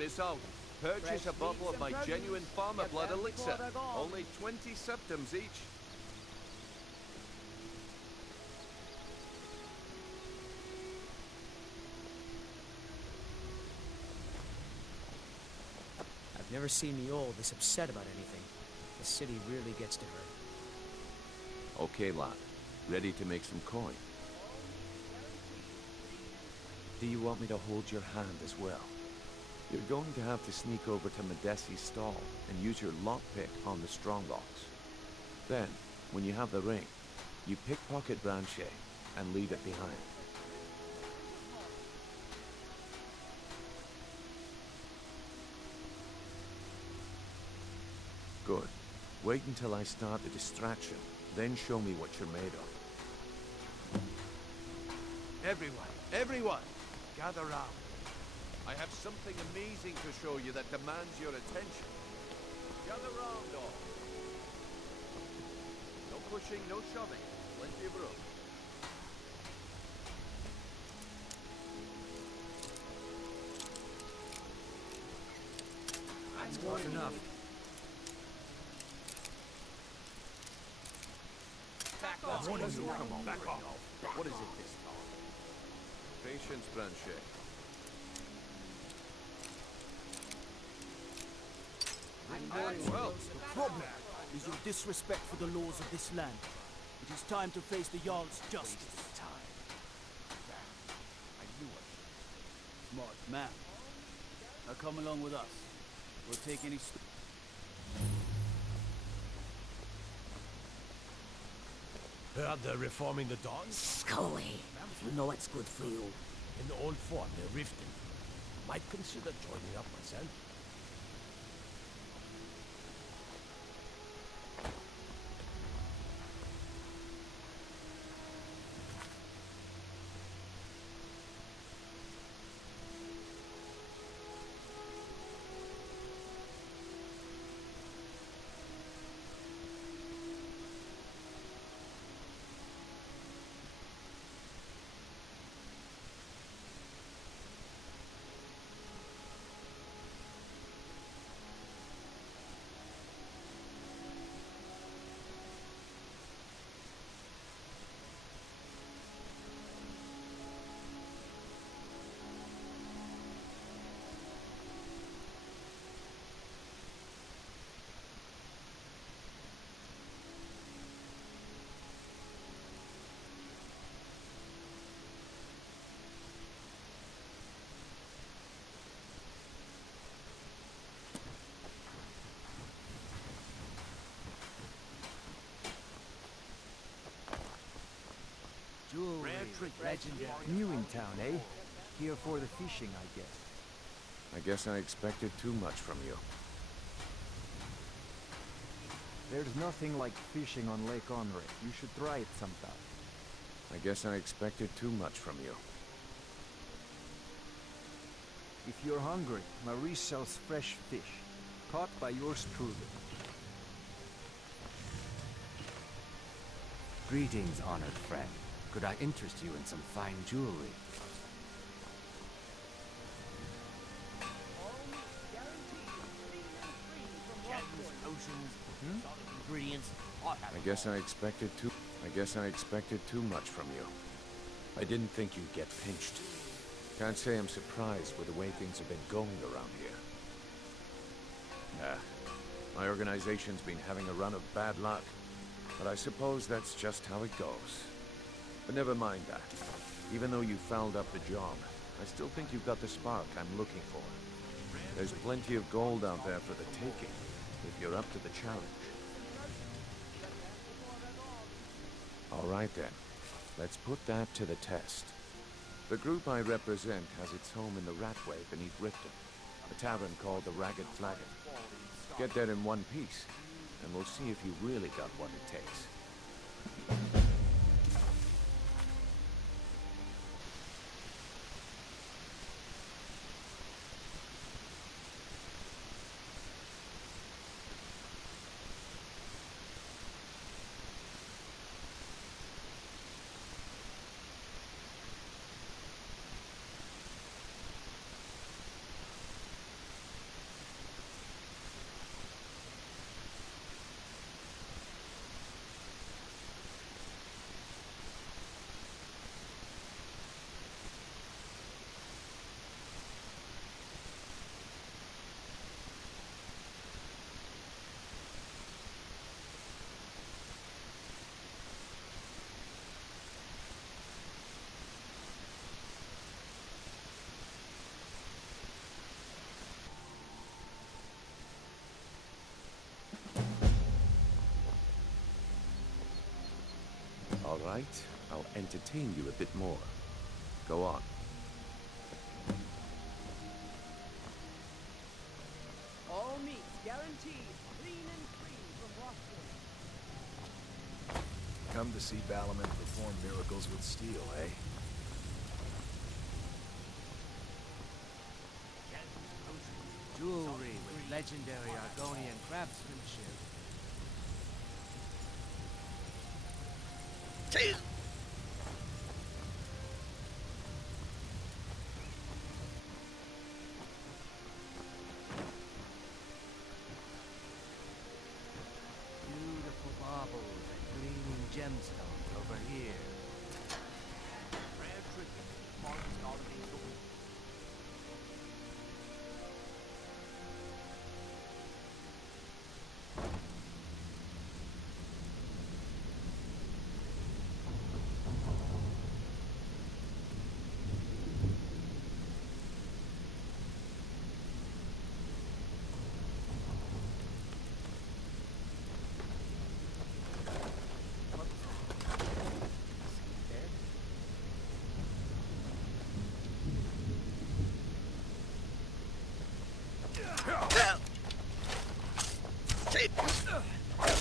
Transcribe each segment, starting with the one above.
miss out. Purchase a bottle of my genuine farmer blood elixir. Only 20 septims each. I've never seen the old this upset about anything. The city really gets to her. Okay, lad. Ready to make some coin? Do you want me to hold your hand as well? You're going to have to sneak over to Medesi's stall and use your lockpick on the stronglocks. Then, when you have the ring, you pickpocket Branche and leave it behind. Good. Wait until I start the distraction, then show me what you're made of. Everyone, gather round. I have something amazing to show you that demands your attention. Gather round, all. No pushing, no shoving. Plenty of room. That's close enough. Back off! Come on, back off! What is it this time? Patience, Branche. Well, the problem is your disrespect for the laws of this land. It is time to face the Jarl's justice. I knew it. Smart man. Now come along with us. We'll take any... Heard they're reforming the dogs? Scully, you know what's good for you. In the old form, they're rifting. Might consider joining up myself. Jewelry, legendary. New in town, eh? Here for the fishing, I guess. I guess I expected too much from you. There's nothing like fishing on Lake Onre. You should try it sometime. I guess I expected too much from you. If you're hungry, Marie sells fresh fish. Caught by yours truly. Greetings, honored friend. Could I interest you in some fine jewelry? Ingredients. I guess I expected too much from you. I didn't think you'd get pinched. Can't say I'm surprised with the way things have been going around here. My organization's been having a run of bad luck, but I suppose that's just how it goes. But never mind that. Even though you fouled up the job, I still think you've got the spark I'm looking for. There's plenty of gold out there for the taking, if you're up to the challenge. All right then, let's put that to the test. The group I represent has its home in the Ratway beneath Riften, a tavern called the Ragged Flagon. Get there in one piece, and we'll see if you really got what it takes. right, I'll entertain you a bit more. Go on. All meats guaranteed, clean and free from washing. Come to see Balamon perform miracles with steel, eh? Jewelry with legendary Argonian craftsmanship. Beautiful baubles and gleaming gemstones over here. Rare trinket, marked automate the week.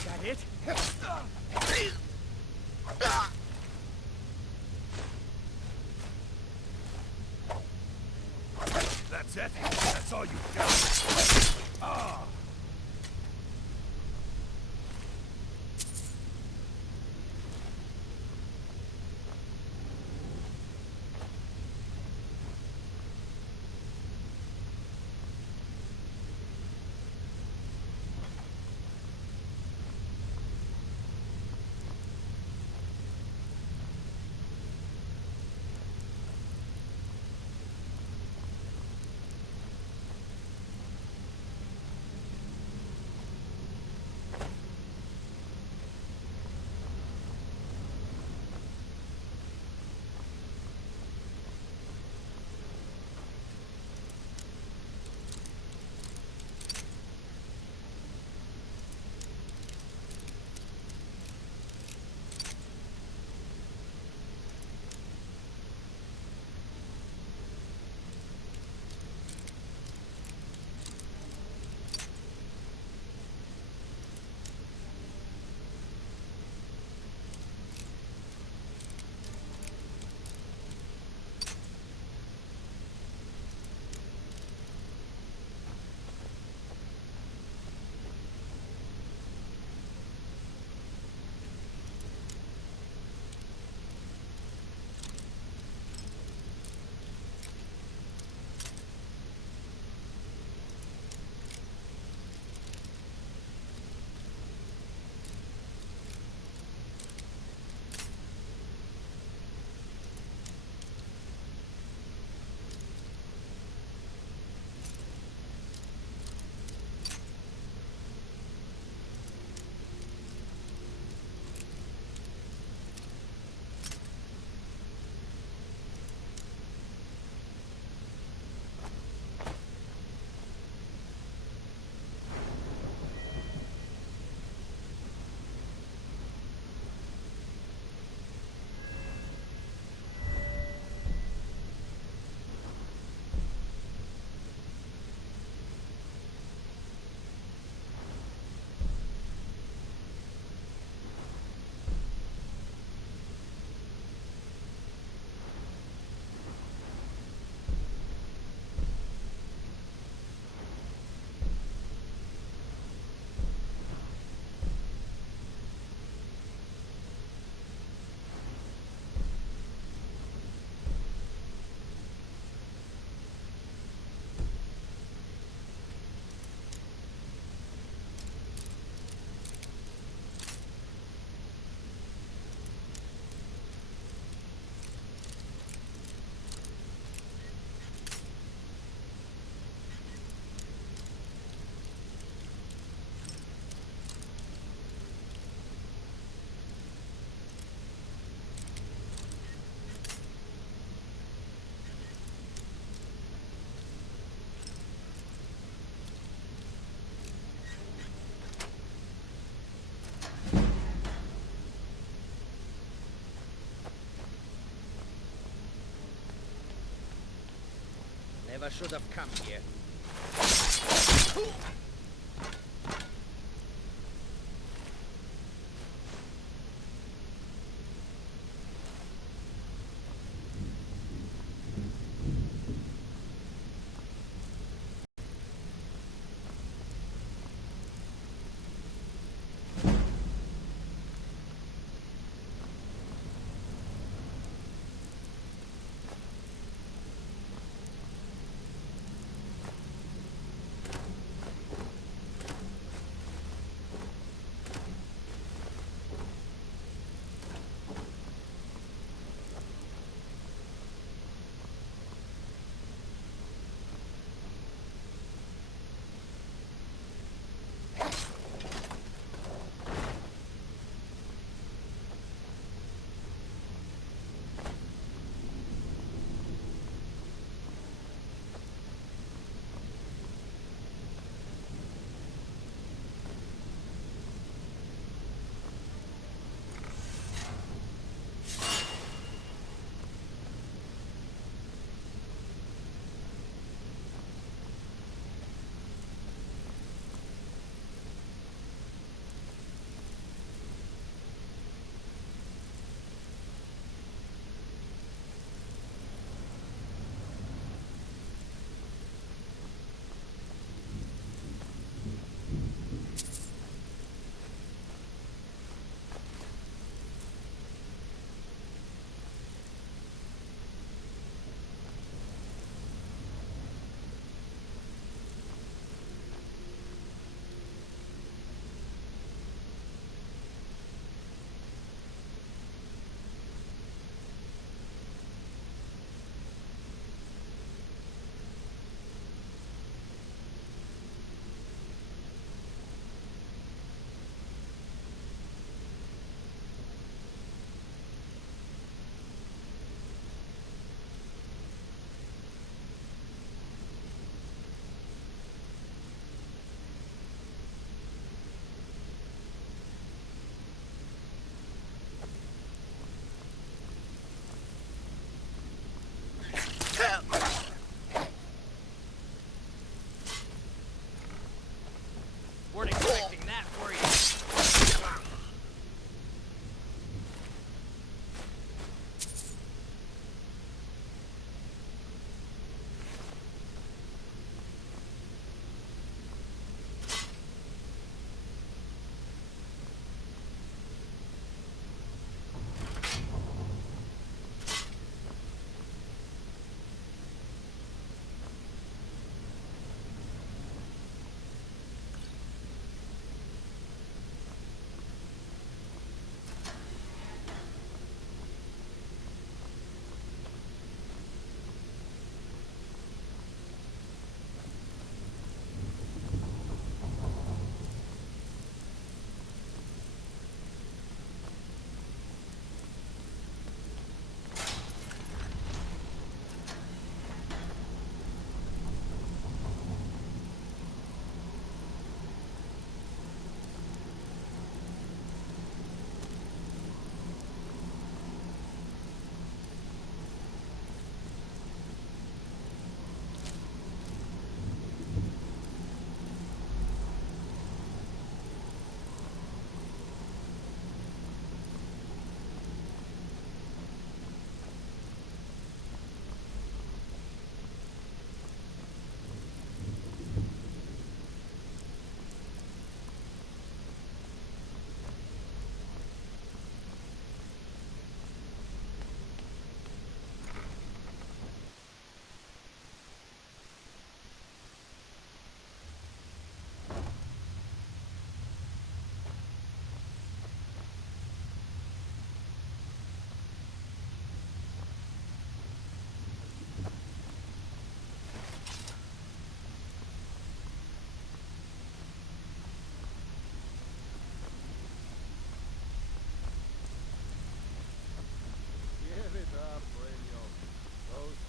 That it? That's it? That's all you got? Ah! never should have come here. Weren't expecting that, were you?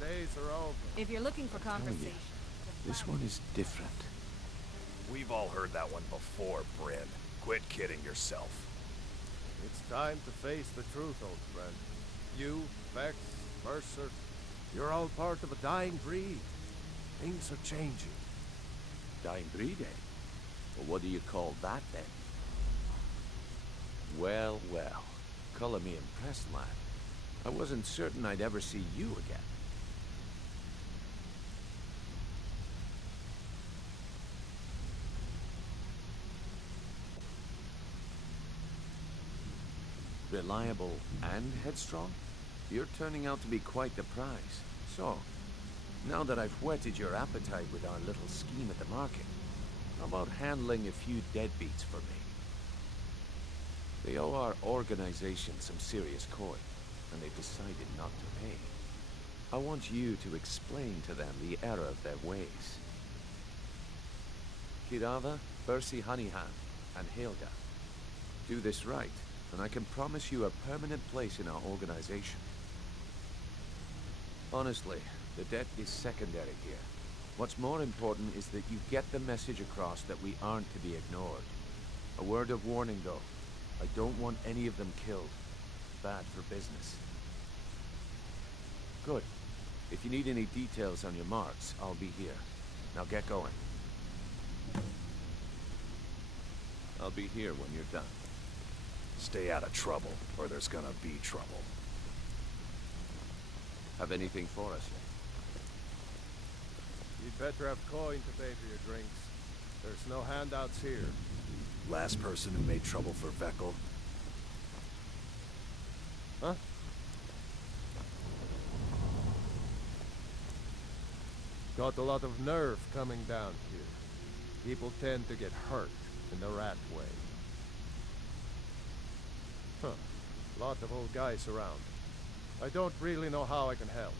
Days are over. If you're looking for conversation... This one is different. We've all heard that one before, Bryn. Quit kidding yourself. It's time to face the truth, old friend. You, Vex, Mercer, you're all part of a dying breed. Things are changing. Dying breed, eh? Well, what do you call that, then? Well, well. Color me impressed, lad. I wasn't certain I'd ever see you again. Reliable and headstrong? You're turning out to be quite the prize. So, now that I've whetted your appetite with our little scheme at the market, how about handling a few deadbeats for me? They owe our organization some serious coin, and they've decided not to pay. I want you to explain to them the error of their ways. Kirava, Percy Honeyhand, and Helga. Do this right, and I can promise you a permanent place in our organization. Honestly, the debt is secondary here. What's more important is that you get the message across that we aren't to be ignored. A word of warning, though. I don't want any of them killed. Bad for business. Good. If you need any details on your marks, I'll be here. Now get going. I'll be here when you're done. Stay out of trouble, or there's gonna be trouble. Have anything for us yet? You'd better have coin to pay for your drinks. There's no handouts here. Last person who made trouble for Veckel. Huh? Got a lot of nerve coming down here. People tend to get hurt in the rat way. Huh. Lot of old guys around. I don't really know how I can help.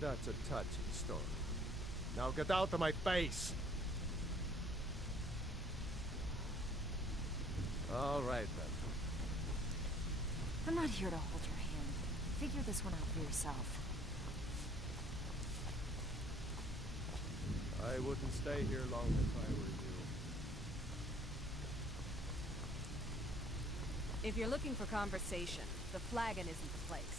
That's a touchy story. Now get out of my face! All right, then. I'm not here to hold your hand. Figure this one out for yourself. I wouldn't stay here long if I were you. If you're looking for conversation, the flagon isn't the place.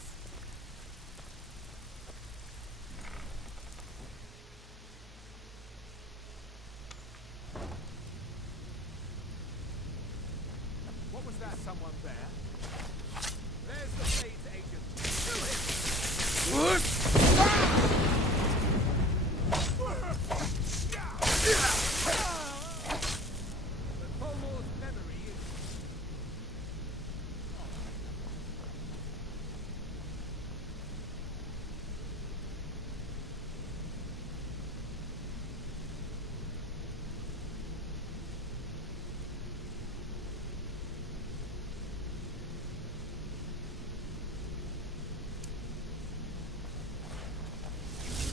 What was that? Someone there? There's the Blades agent. Kill him! What? The Colmore's memory is...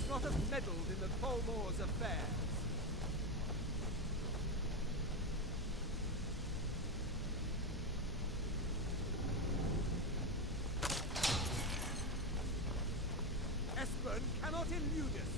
not have meddled in the Colmore's affairs. Espen cannot elude us.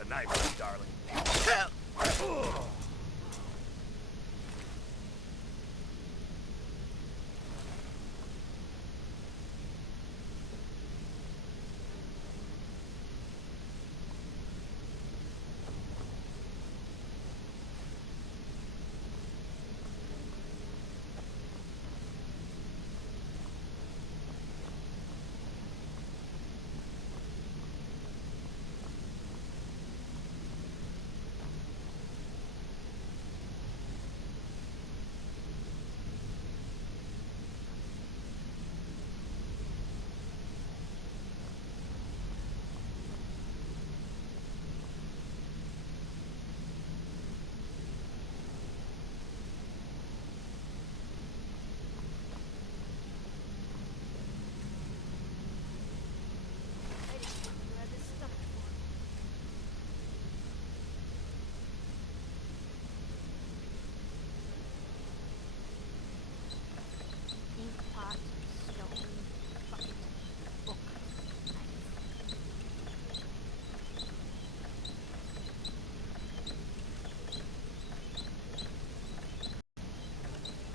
a knife, my darling.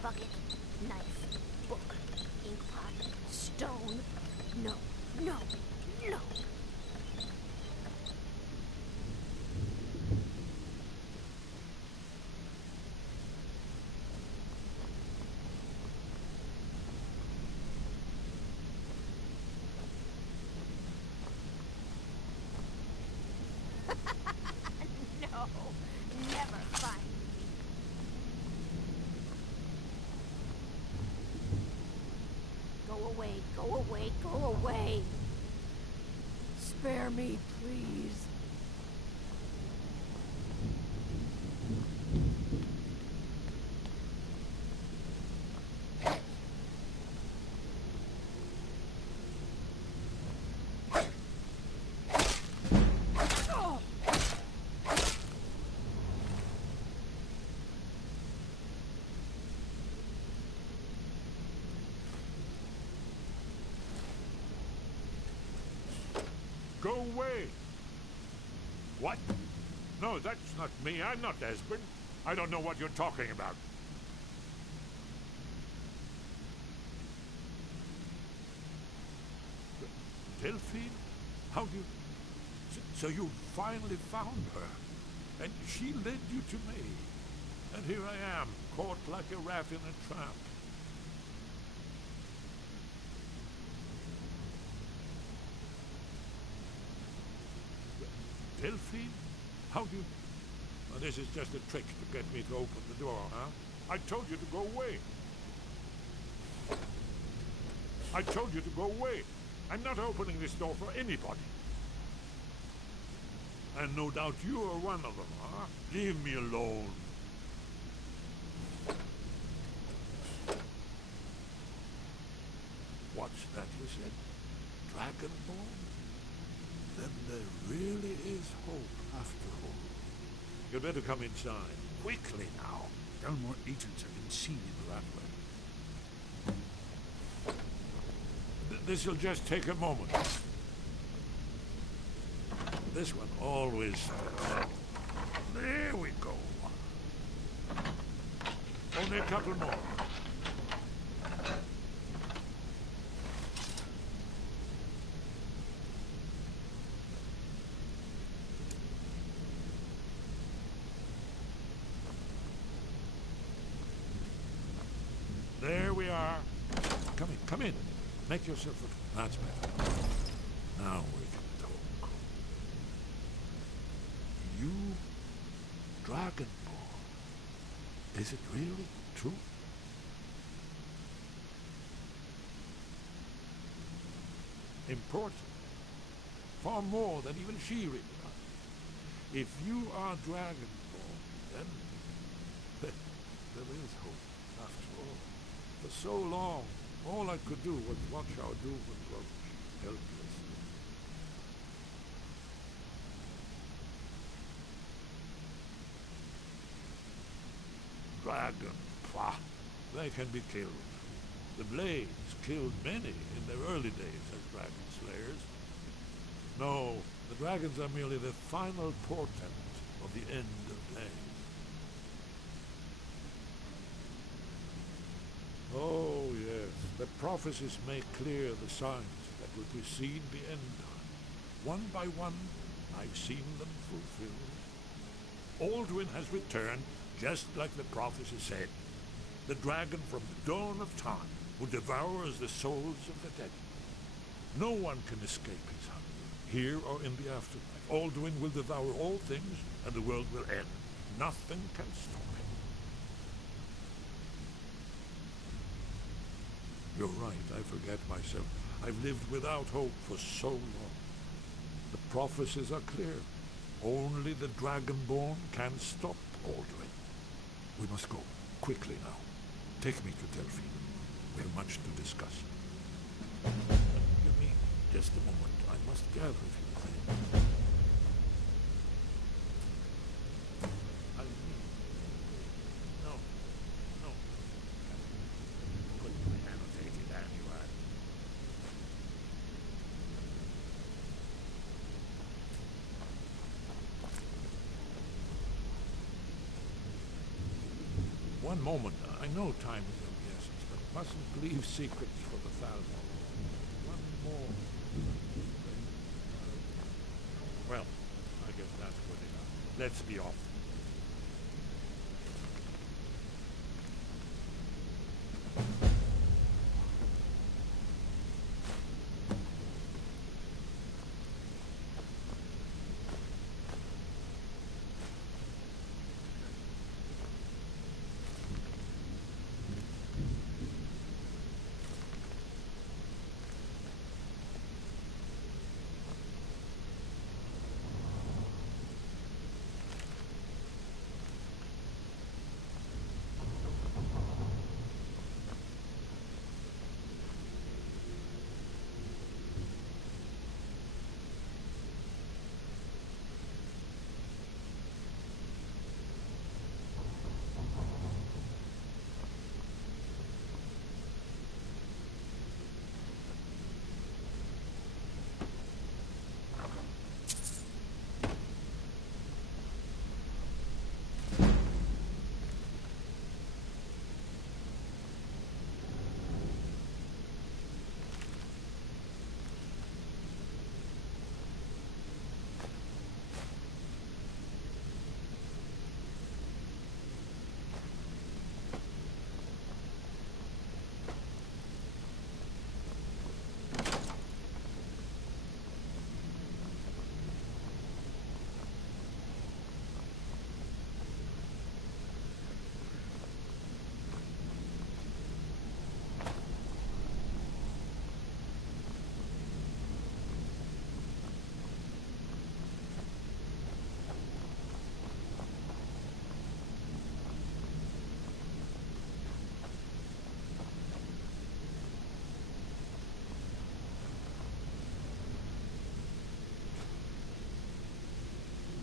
Bucket, knife, book, ink pot, stone. No, no, no. No, never find me. Go away, go away, go away. Spare me, please. Go away! What? No, that's not me. I'm not Espen. I don't know what you're talking about. Delphine? How do you... So you finally found her, and she led you to me. And here I am, caught like a rat in a trap. Delphine? How do you... Well, this is just a trick to get me to open the door, huh? I told you to go away. I told you to go away. I'm not opening this door for anybody. And no doubt you are one of them, huh? Leave me alone. What's that you said? Dragonborn? Then there really is hope after all. You'd better come inside. Quickly now. Dalmor agents have been seen in the Radway. This'll just take a moment. This one always fits. There we go. Only a couple more. There we are. Come in, come in. Make yourself look. That's better. Now we can talk. You, Dragonborn. Is it really true? Important. Far more than even she realized. If you are Dragonborn, then there is hope after all. For so long, all I could do was watch our doom approach, helpless. Dragon, pah, they can be killed. The Blades killed many in their early days as dragon slayers. No, The dragons are merely the final portent of the end of days. Oh, yes. The prophecies make clear the signs that will precede the end time. One by one, I've seen them fulfilled. Alduin has returned, just like the prophecy said. The dragon from the dawn of time who devours the souls of the dead. No one can escape his hunger, here or in the afterlife. Alduin will devour all things, and the world will end. Nothing can stop him. You're right, I forget myself. I've lived without hope for so long. The prophecies are clear. Only the Dragonborn can stop Alduin. We must go, quickly now. Take me to Delphi. We have much to discuss. Give me just a moment. I must gather a few things. No. Couldn't be annotated anywhere. One moment. I know time is of the essence, but mustn't leave secrets for the Falcon. One more. Well, I guess that's good enough. Let's be off.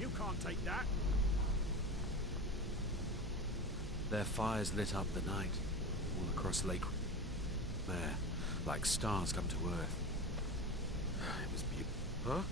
You can't take that. Their fires lit up the night, all across Lake there, like stars come to Earth. It was beautiful. Huh?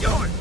yours!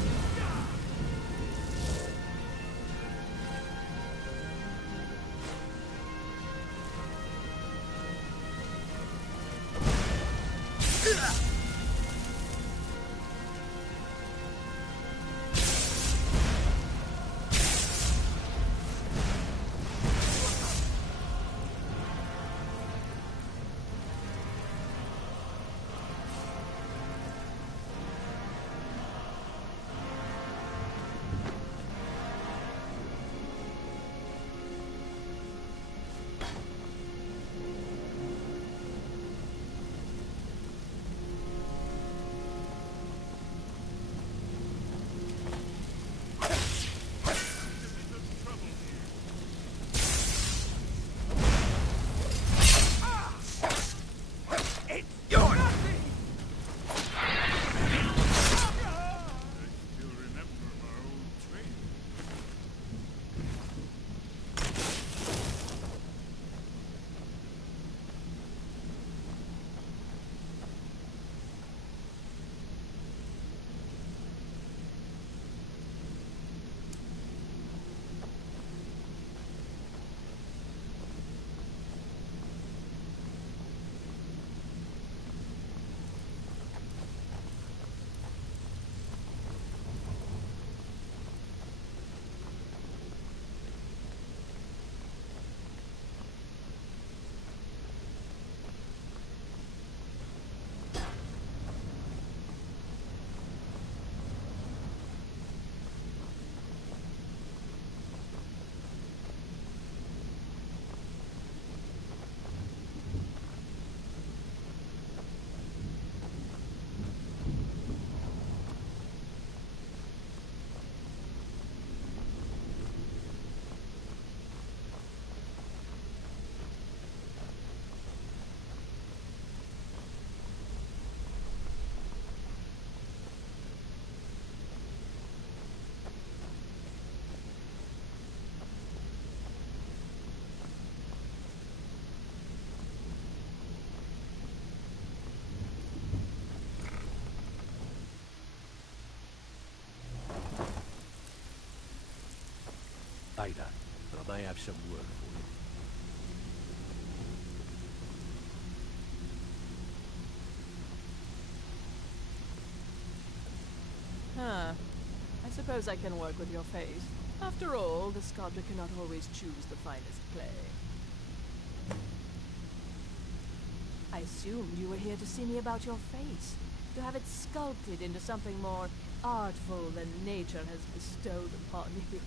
Ada, but I may have some work for you. Huh. I suppose I can work with your face. After all, the sculptor cannot always choose the finest clay. I assumed you were here to see me about your face. To have it sculpted into something more artful than nature has bestowed upon you.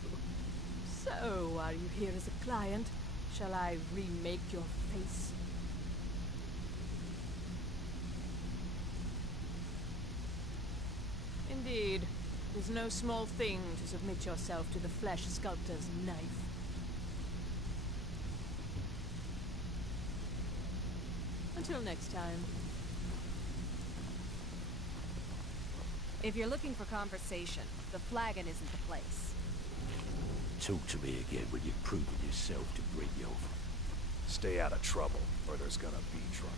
So, are you here as a client? Shall I remake your face? Indeed. It is no small thing to submit yourself to the flesh sculptor's knife. Until next time. If you're looking for conversation, the flagon isn't the place. Talk to me again when you've proven yourself to bring you over. Stay out of trouble, or there's gonna be trouble.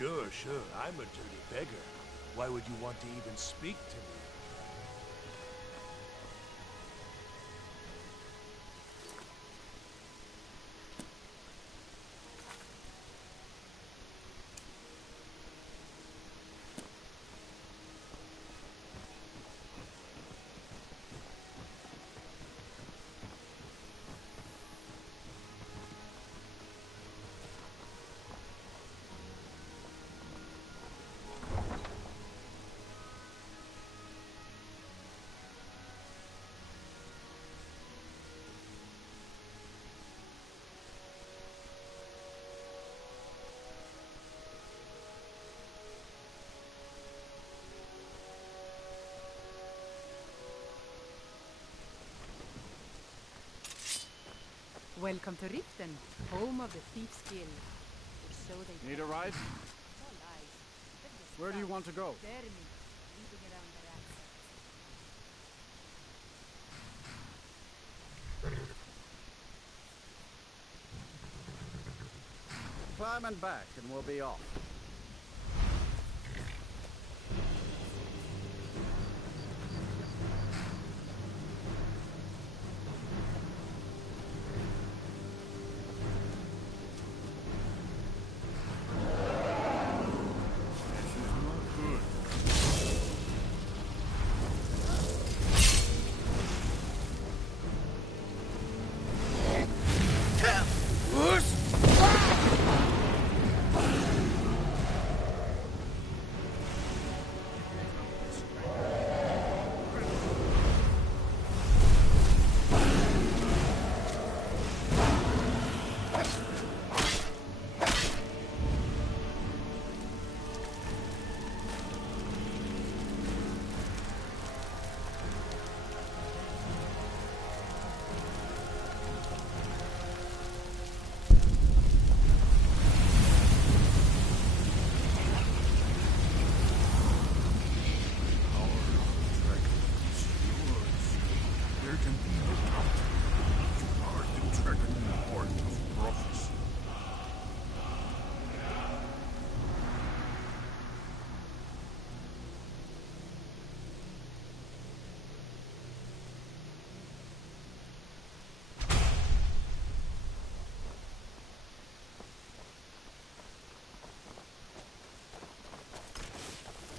Sure. I'm a dirty beggar. Why would you want to even speak to me? Welcome to Riften, home of the Thief's Guild. Or so they Need a ride? It's all lies. They're just Where do you want to go? vermin leaping around their Climb and back, and we'll be off.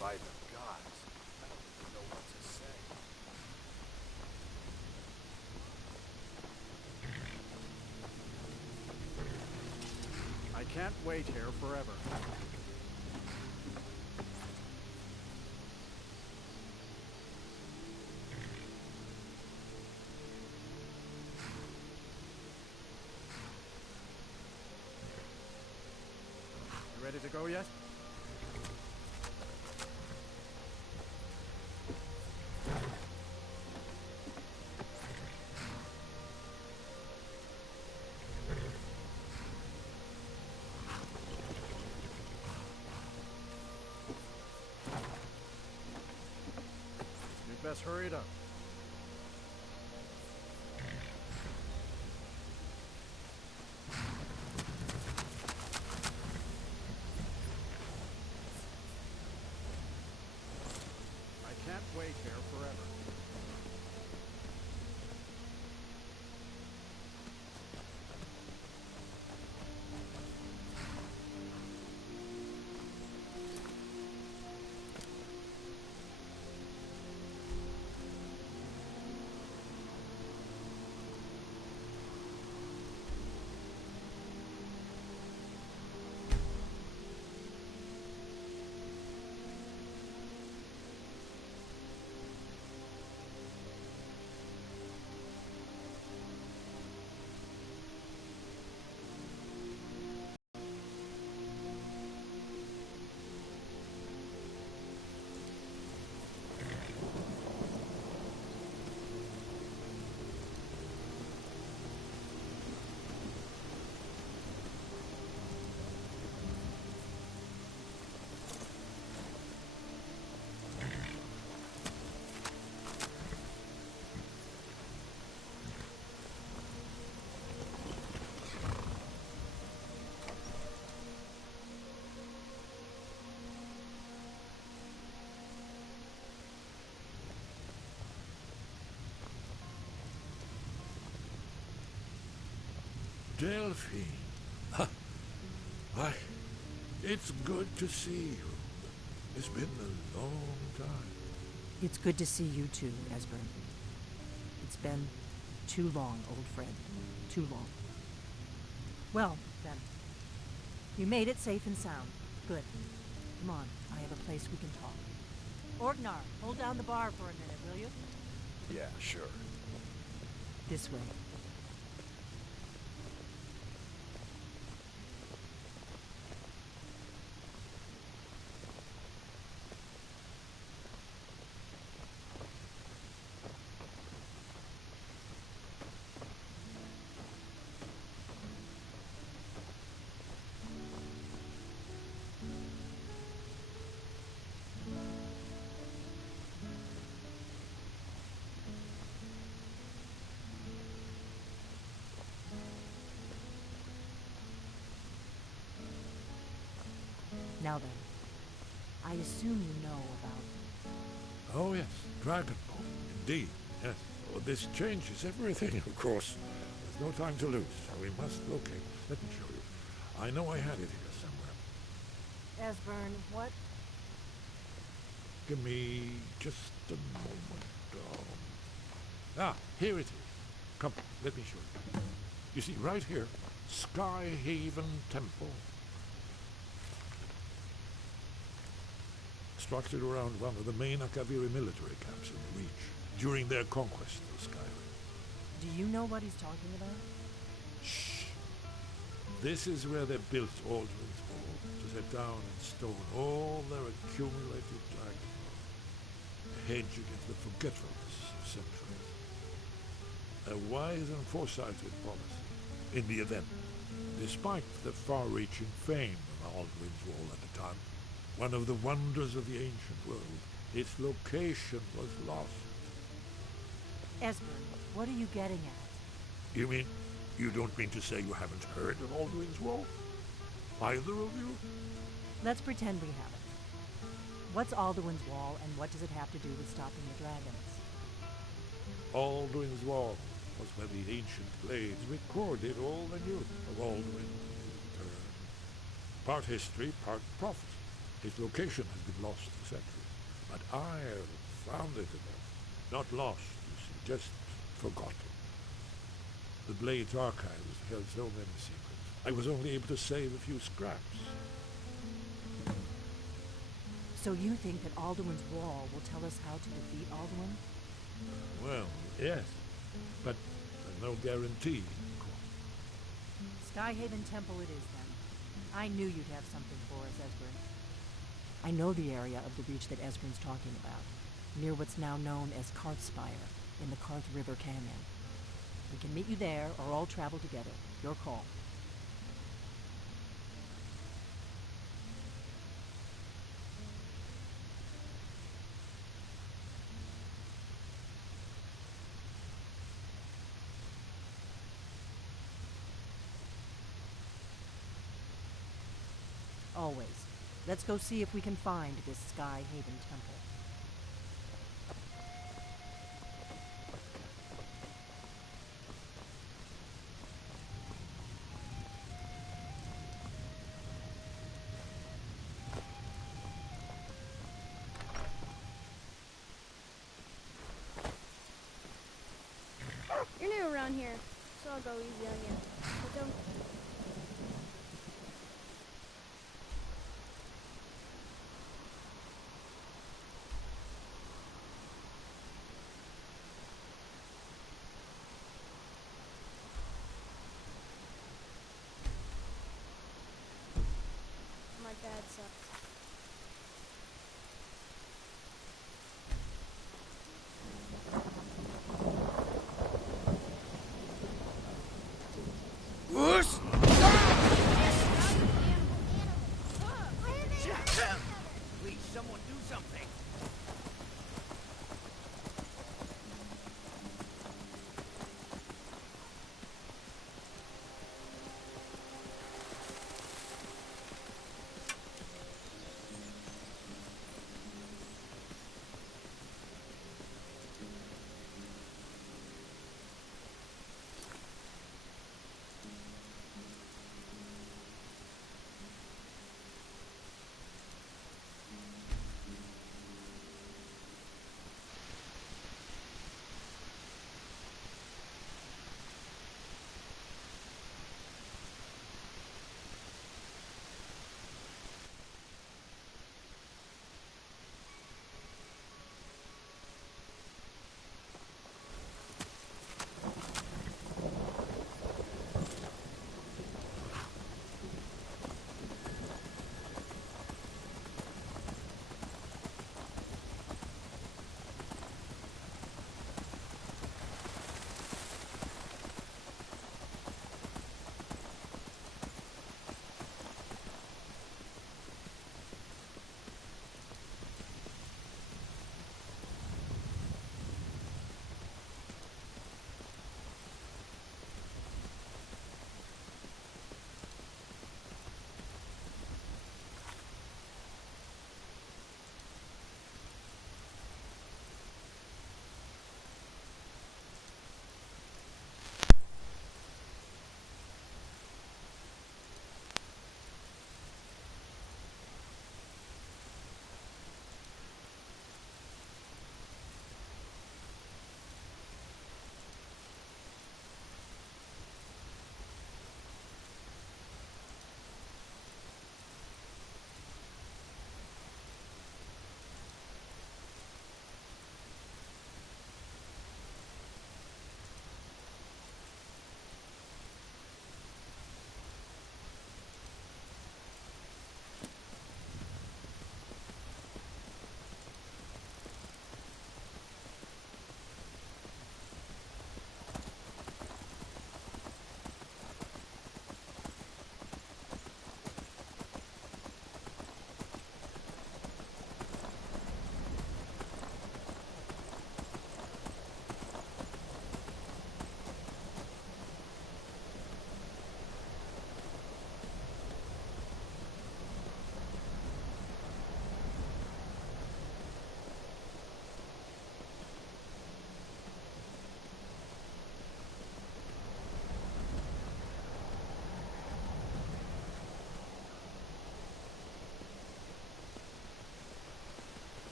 By the gods, I don't even know what to say. I can't wait here forever. You ready to go yet? You'd best hurry it up. I can't wait here forever. Delphine. Why, it's good to see you. It's been a long time. It's good to see you too, Esbern. It's been too long, old friend. Too long. Well, then. You made it safe and sound. Good. Come on, I have a place we can talk. Orgnar, hold down the bar for a minute, will you? Yeah, sure. This way. Now then, I assume you know about... Oh yes, Dragonborn. Indeed, yes. Oh, this changes everything, of course. There's no time to lose, so we must locate. Let me show you. I know I had it here somewhere. Esbern, what? Give me just a moment. Here it is. Come, let me show you. You see, right here, Skyhaven Temple. Structured around one of the main Akaviri military camps in the Reach during their conquest of Skyrim. Do you know what he's talking about? Shh. This is where they built Aldrin's Wall, to set down in stone all their accumulated dragonborn, a hedge against the forgetfulness of centuries. A wise and foresighted policy. In the event, despite the far-reaching fame of Aldrin's Wall at the time, one of the wonders of the ancient world, its location was lost. Esbern, what are you getting at? You mean, you don't mean to say you haven't heard of Aldrin's Wall? Either of you? Let's pretend we haven't. What's Alduin's Wall, and what does it have to do with stopping the dragons? Aldrin's Wall was where the ancient blades recorded all they knew of Aldrin and his turn. Part history, part prophecy. His location has been lost for centuries, but I have found it again. Not lost, you see, just forgotten. The Blade's archives held so many secrets. I was only able to save a few scraps. So you think that Alduin's Wall will tell us how to defeat Alduin? Well, yes, but there's no guarantee, of course. Skyhaven Temple it is, then. I knew you'd have something for us, Esbern. I know the area of the Reach that Esbern's talking about, near what's now known as Karthspire, in the Karth River Canyon. We can meet you there, or all travel together. Your call. Always. Let's go see if we can find this Skyhaven Temple. You're new around here, so I'll go easy on you. But don't... My dad sucks. Please, someone do something.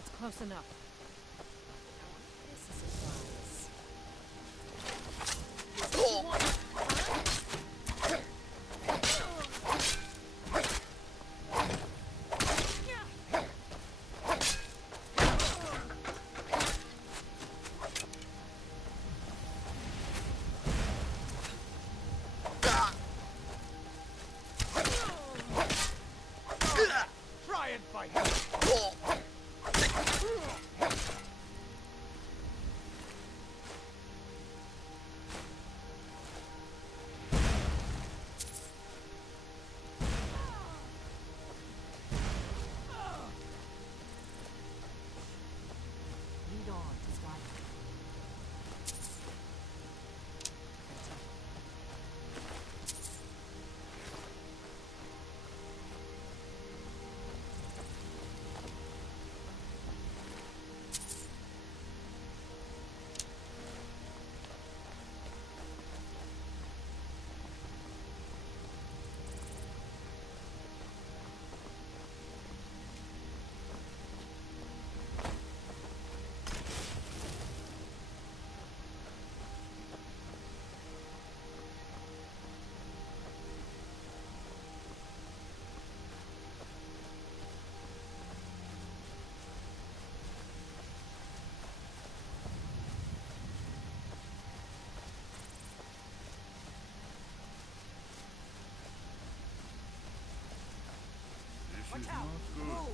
That's close enough. This is wise. Try and fight. Lead on to Skyrim. This is not good.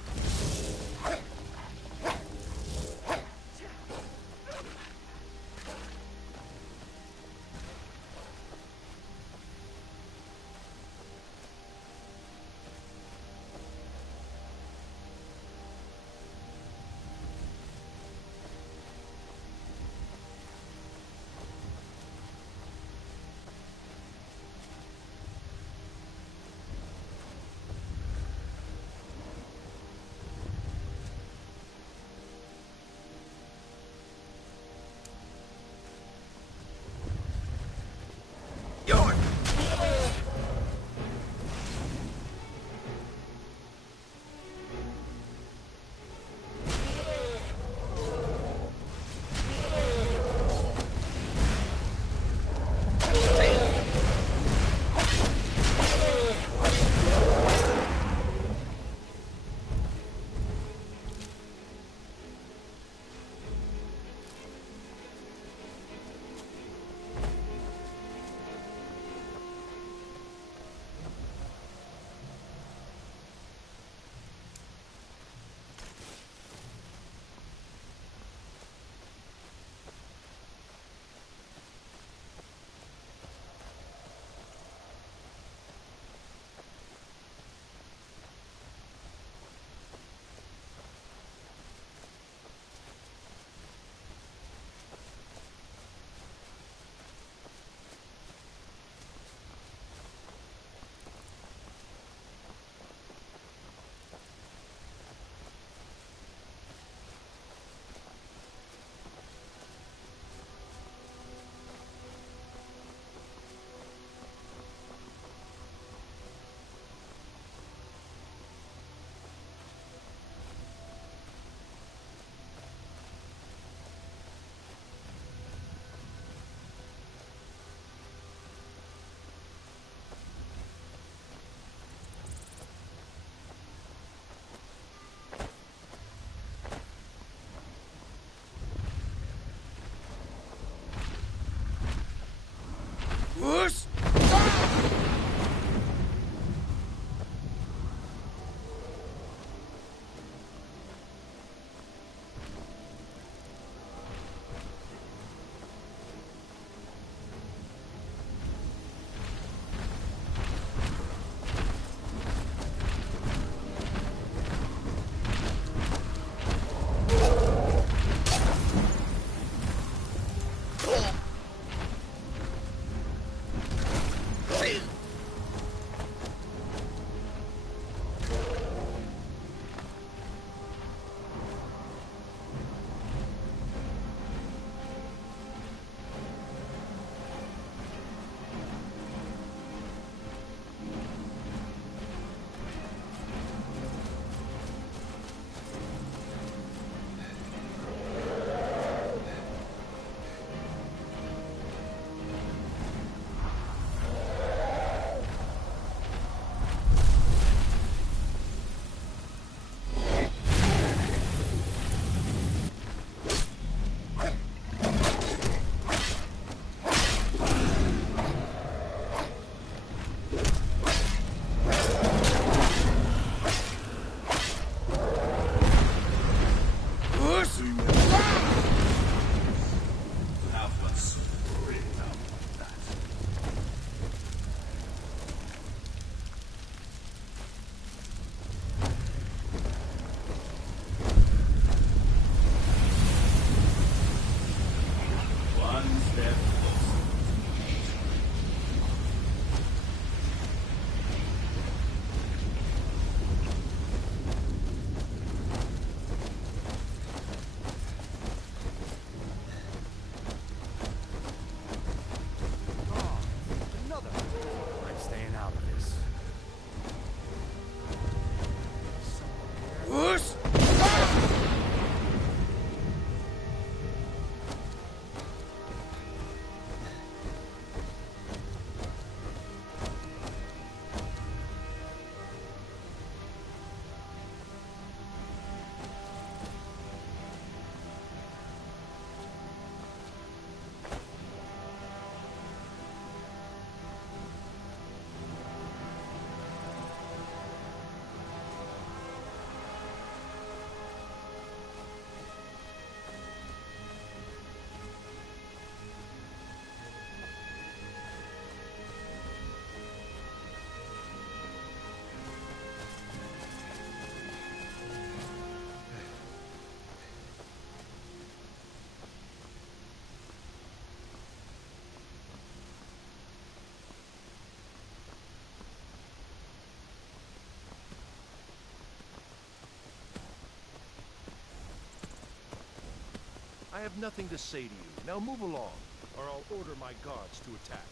I have nothing to say to you. Now move along, or I'll order my guards to attack.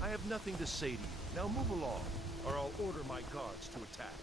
I have nothing to say to you. Now move along, or I'll order my guards to attack.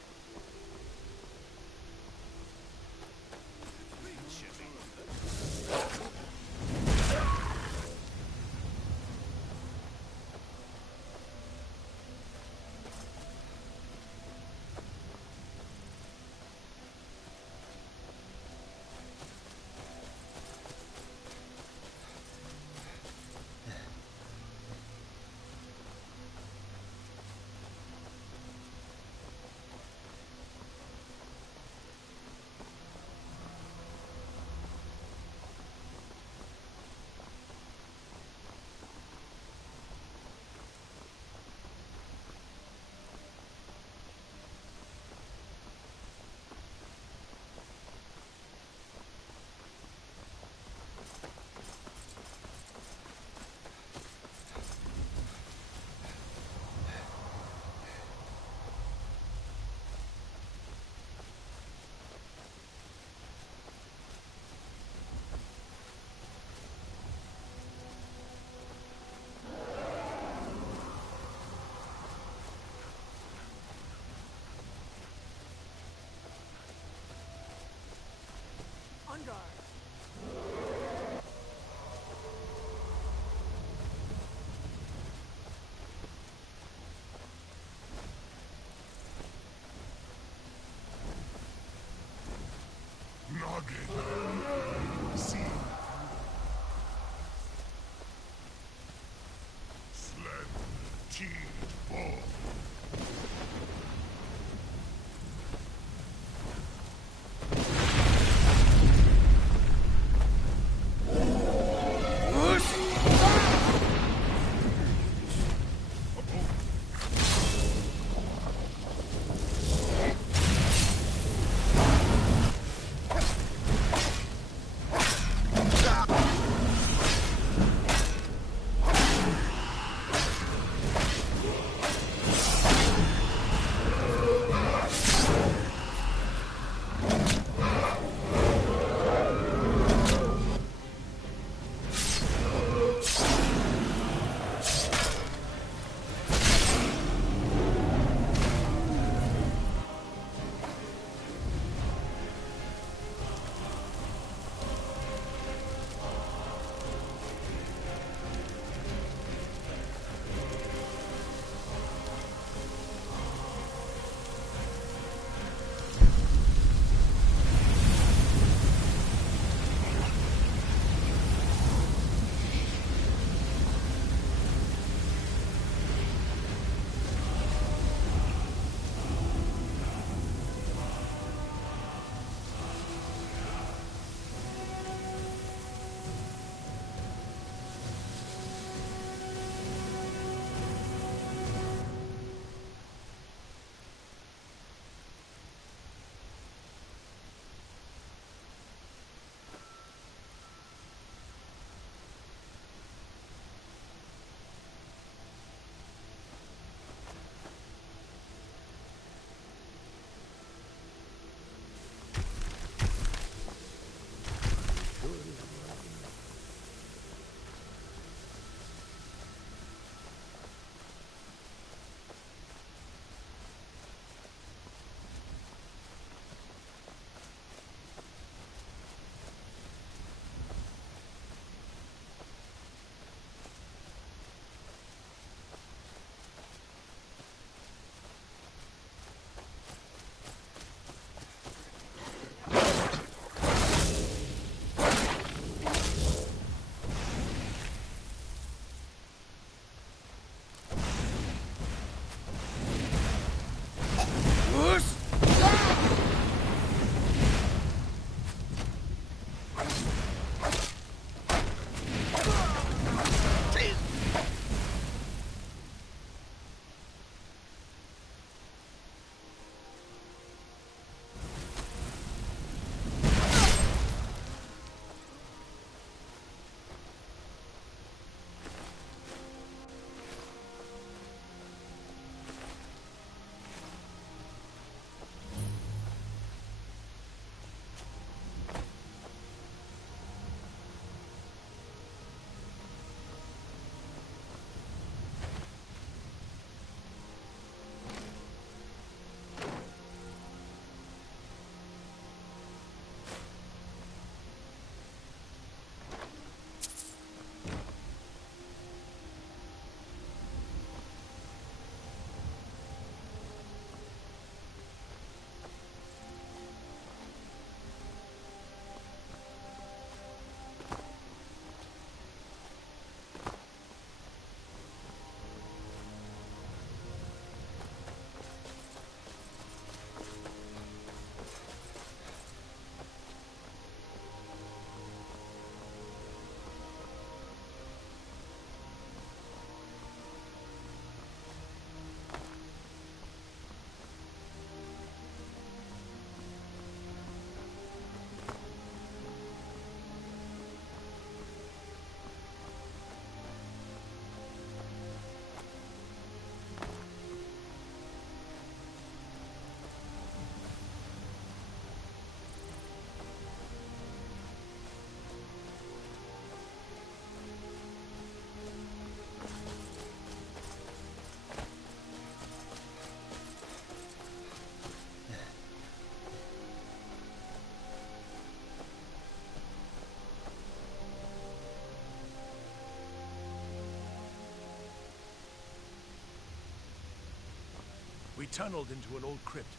tunneled into an old crypt.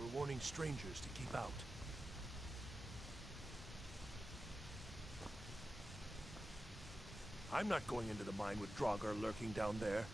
We're warning strangers to keep out. I'm not going into the mine with Draugr lurking down there.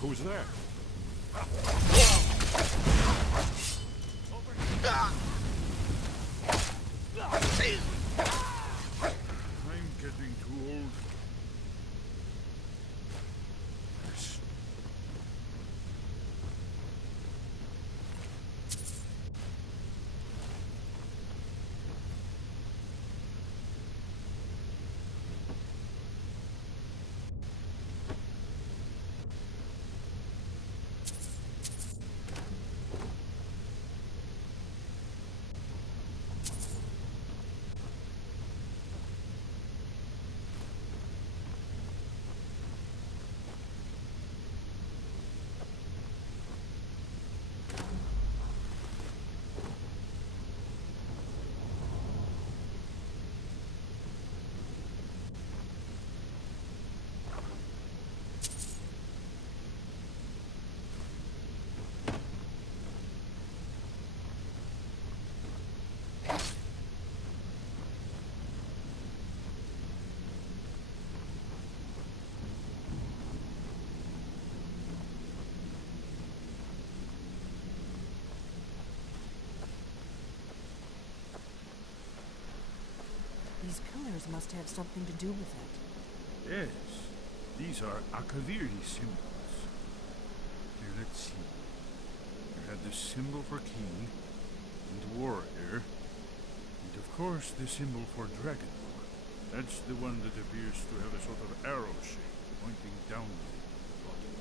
Who's there? I'm getting too old. Yes. These pillars must have something to do with it. Yes, these are Akaviri symbols. Here, let's see. You had the symbol for king and warrior, and of course the symbol for dragon. That's the one that appears to have a sort of arrow shape pointing downward at the bottom.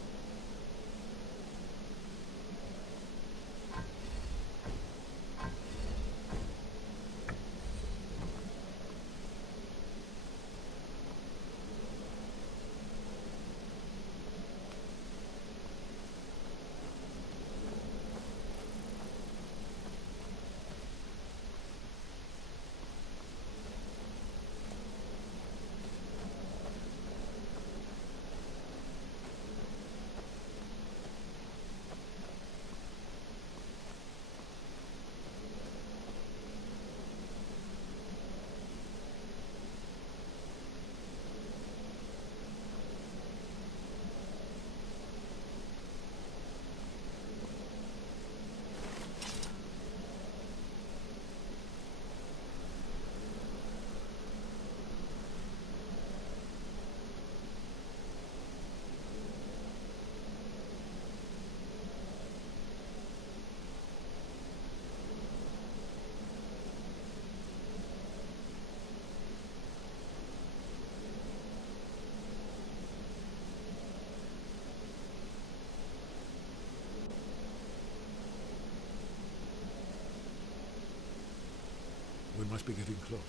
We must be getting close.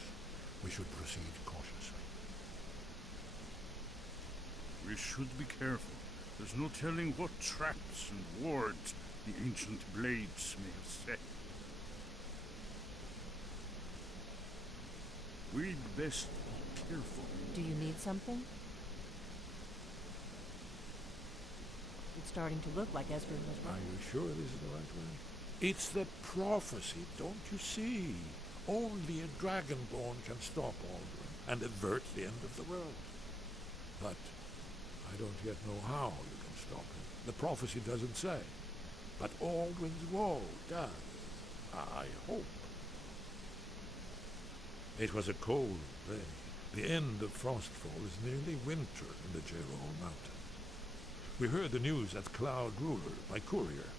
We should proceed cautiously. We should be careful. There's no telling what traps and wards the ancient blades may have set. We'd best be careful. Do you need something? It's starting to look like Esbern was right. Are you sure this is the right way? It's the prophecy, don't you see? Only a dragonborn can stop Aldrin and avert the end of the world. But I don't yet know how you can stop him. The prophecy doesn't say. But Aldrin's woe does. I hope. It was a cold day. The end of Frostfall is nearly winter in the Jerome Mountains. We heard the news at Cloud Ruler by courier,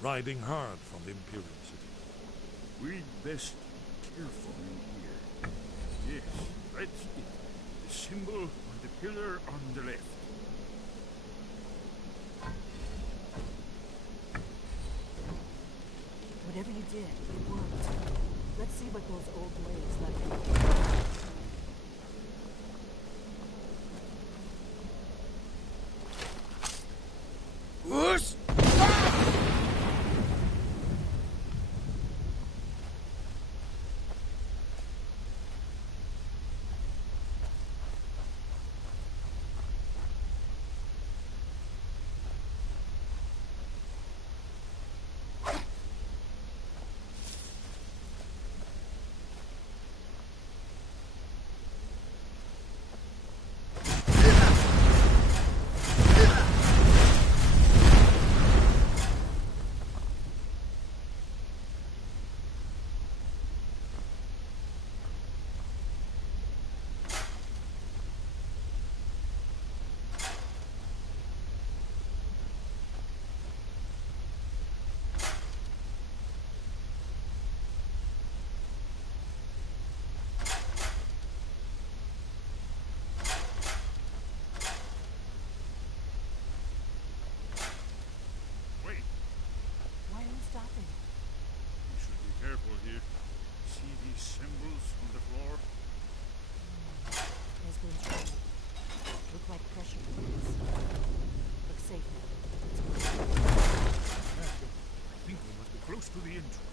riding hard from the Imperial City. We'd best be careful in here. Yes, that's it. The symbol on the pillar on the left. Whatever you did, it worked. Let's see what those old blades left behind. Whoosh! interest.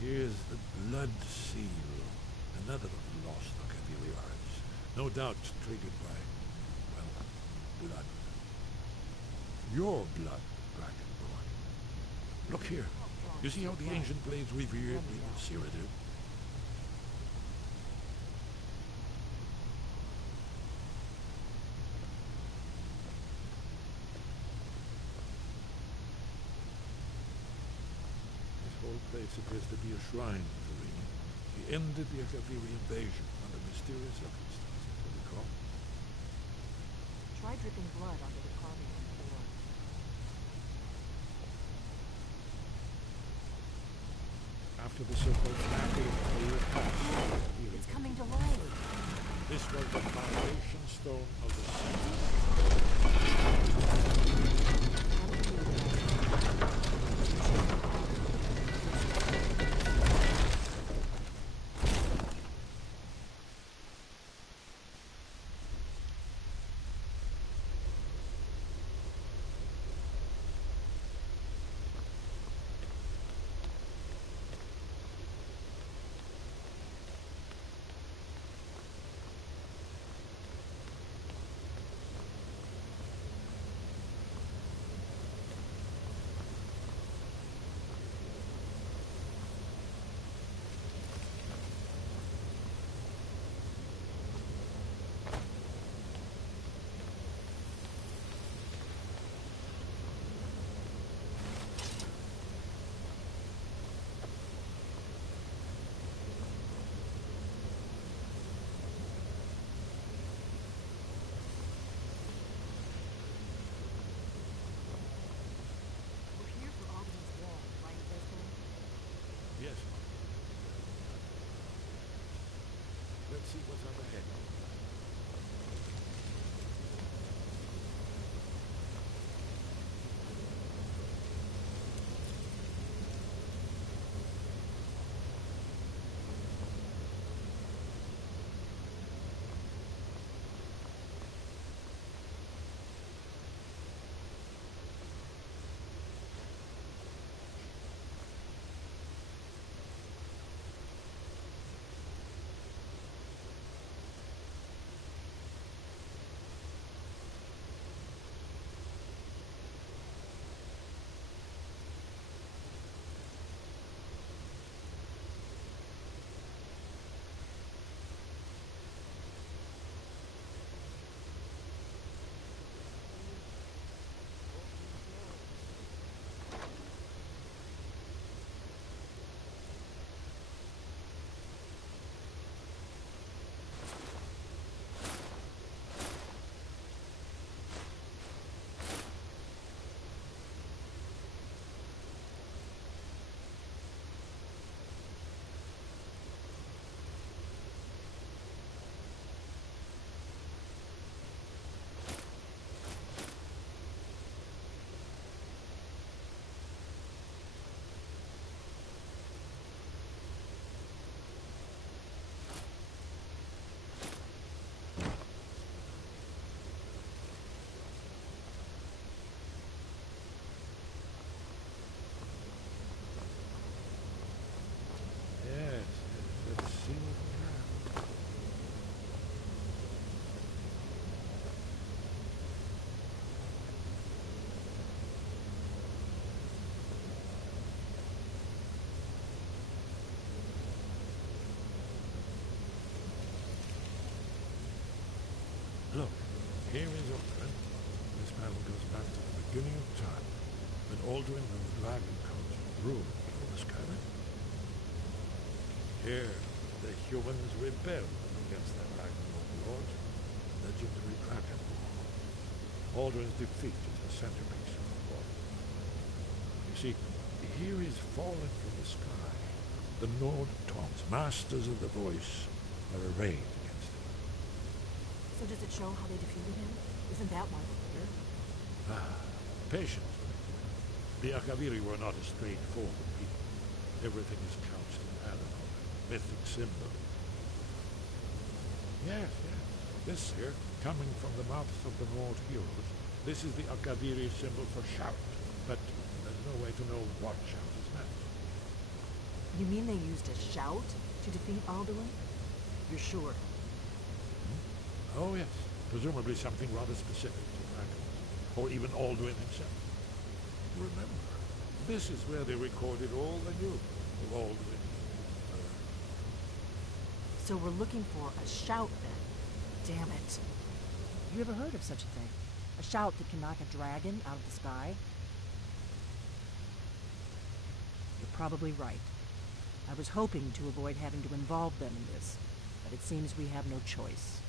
Here's the blood seal, another of the lost Akaviri arts. No doubt triggered by, well, blood. Your blood, Dragonborn. Look here. You see how the ancient blades revered even Cyrodiil? The place appears to be a shrine to Rini. He ended the Akaviri invasion under mysterious circumstances, do you recall? Try dripping blood onto the carving on the floor. After the so-called battle of Clear Pass, It's coming to life. this was the foundation stone of the city. Look, here is Aldrin. This panel goes back to the beginning of time, when Aldrin and the Dragon Cult ruled over Skyrim. Here, the humans rebelled against their Dragon Lord, legendary Dragon. Aldrin's defeat is the centerpiece of the war. You see, here is fallen from the sky. The Nord Taunts, masters of the voice, are arrayed against him. So does it show how they defeated him? Isn't that why we're here? Patience. The Akaviri were not a straightforward people. Everything is couched in allegory, mythic symbol. Yes. This here, coming from the mouths of the Nord heroes, this is the Akaviri symbol for shout, but there's no way to know what shout is meant. You mean they used a shout to defeat Alduin? You're sure? Oh, yes. Presumably something rather specific to dragons, or even Alduin himself. Remember, this is where they recorded all they knew of Alduin. So we're looking for a shout then. Damn it. You ever heard of such a thing? A shout that can knock a dragon out of the sky? You're probably right. I was hoping to avoid having to involve them in this, but it seems we have no choice.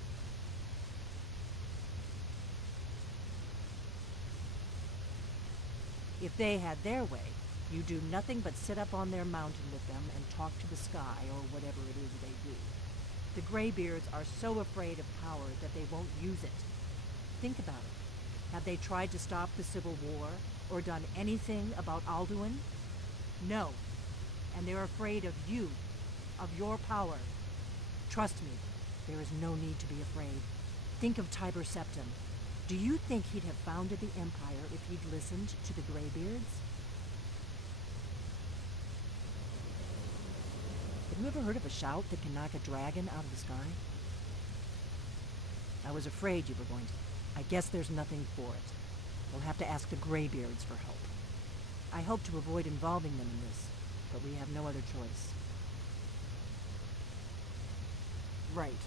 If they had their way, you do nothing but sit up on their mountain with them and talk to the sky, or whatever it is they do. The Greybeards are so afraid of power that they won't use it. Think about it. Have they tried to stop the Civil War, or done anything about Alduin? No. And they're afraid of you, of your power. Trust me, there is no need to be afraid. Think of Tiber Septim. Do you think he'd have founded the Empire if he'd listened to the Greybeards? Have you ever heard of a shout that can knock a dragon out of the sky? I was afraid you were going to. I guess there's nothing for it. We'll have to ask the Greybeards for help. I hope to avoid involving them in this, but we have no other choice. Right.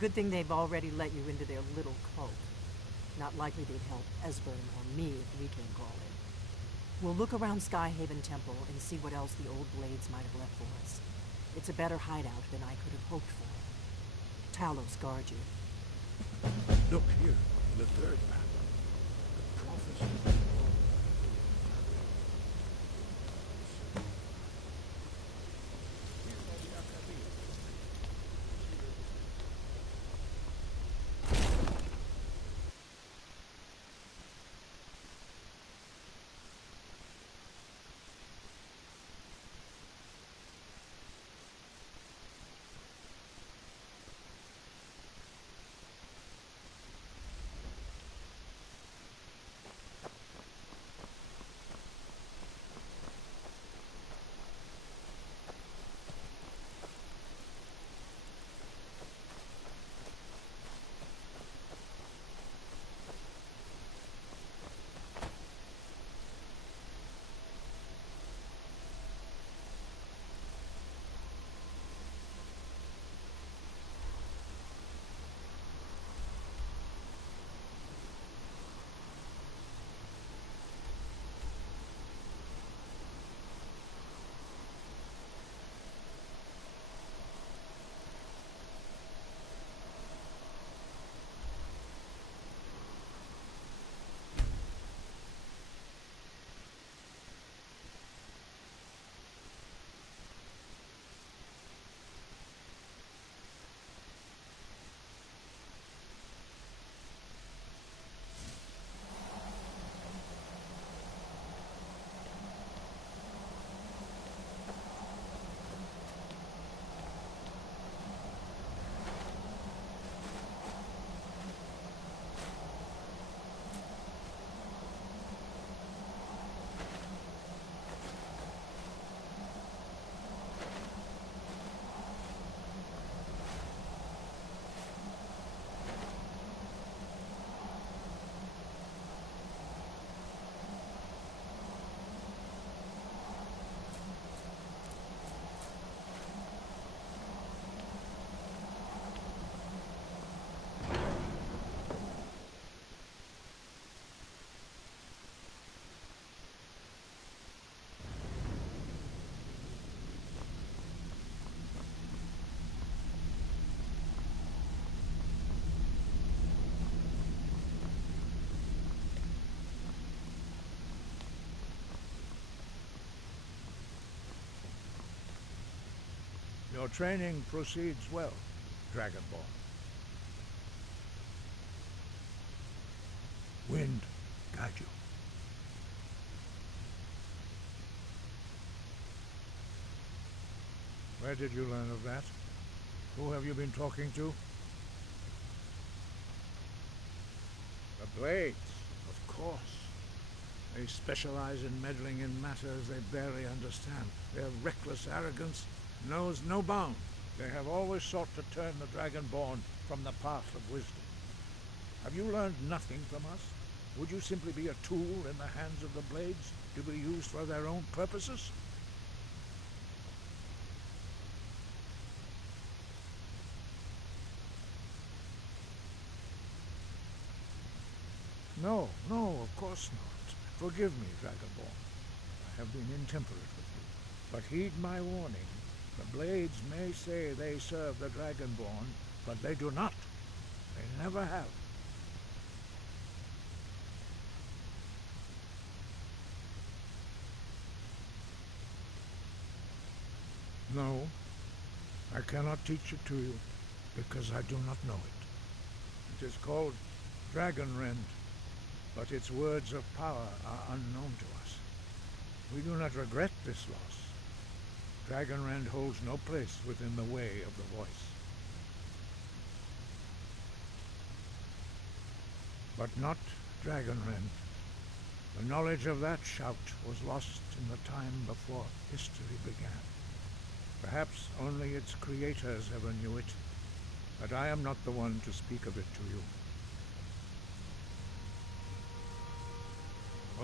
Good thing they've already let you into their little cult. Not likely they'd help Esbern or me if we came crawling. We'll look around Skyhaven Temple and see what else the old blades might have left for us. It's a better hideout than I could have hoped for. Talos guard you. Look here, in the third panel. The prophecy. Your training proceeds well, Dragonborn. Wind guide you. Where did you learn of that? Who have you been talking to? The Blades, of course. They specialize in meddling in matters they barely understand. Their reckless arrogance knows no bound. They have always sought to turn the Dragonborn from the path of wisdom. Have you learned nothing from us? Would you simply be a tool in the hands of the Blades to be used for their own purposes? No, of course not. Forgive me, Dragonborn. I have been intemperate with you. But heed my warning. The Blades may say they serve the Dragonborn, but they do not. They never have. No, I cannot teach it to you, because I do not know it. It is called Dragonrend, but its words of power are unknown to us. We do not regret this loss. Dragonrend holds no place within the way of the voice. But not Dragonrend. The knowledge of that shout was lost in the time before history began. Perhaps only its creators ever knew it, but I am not the one to speak of it to you.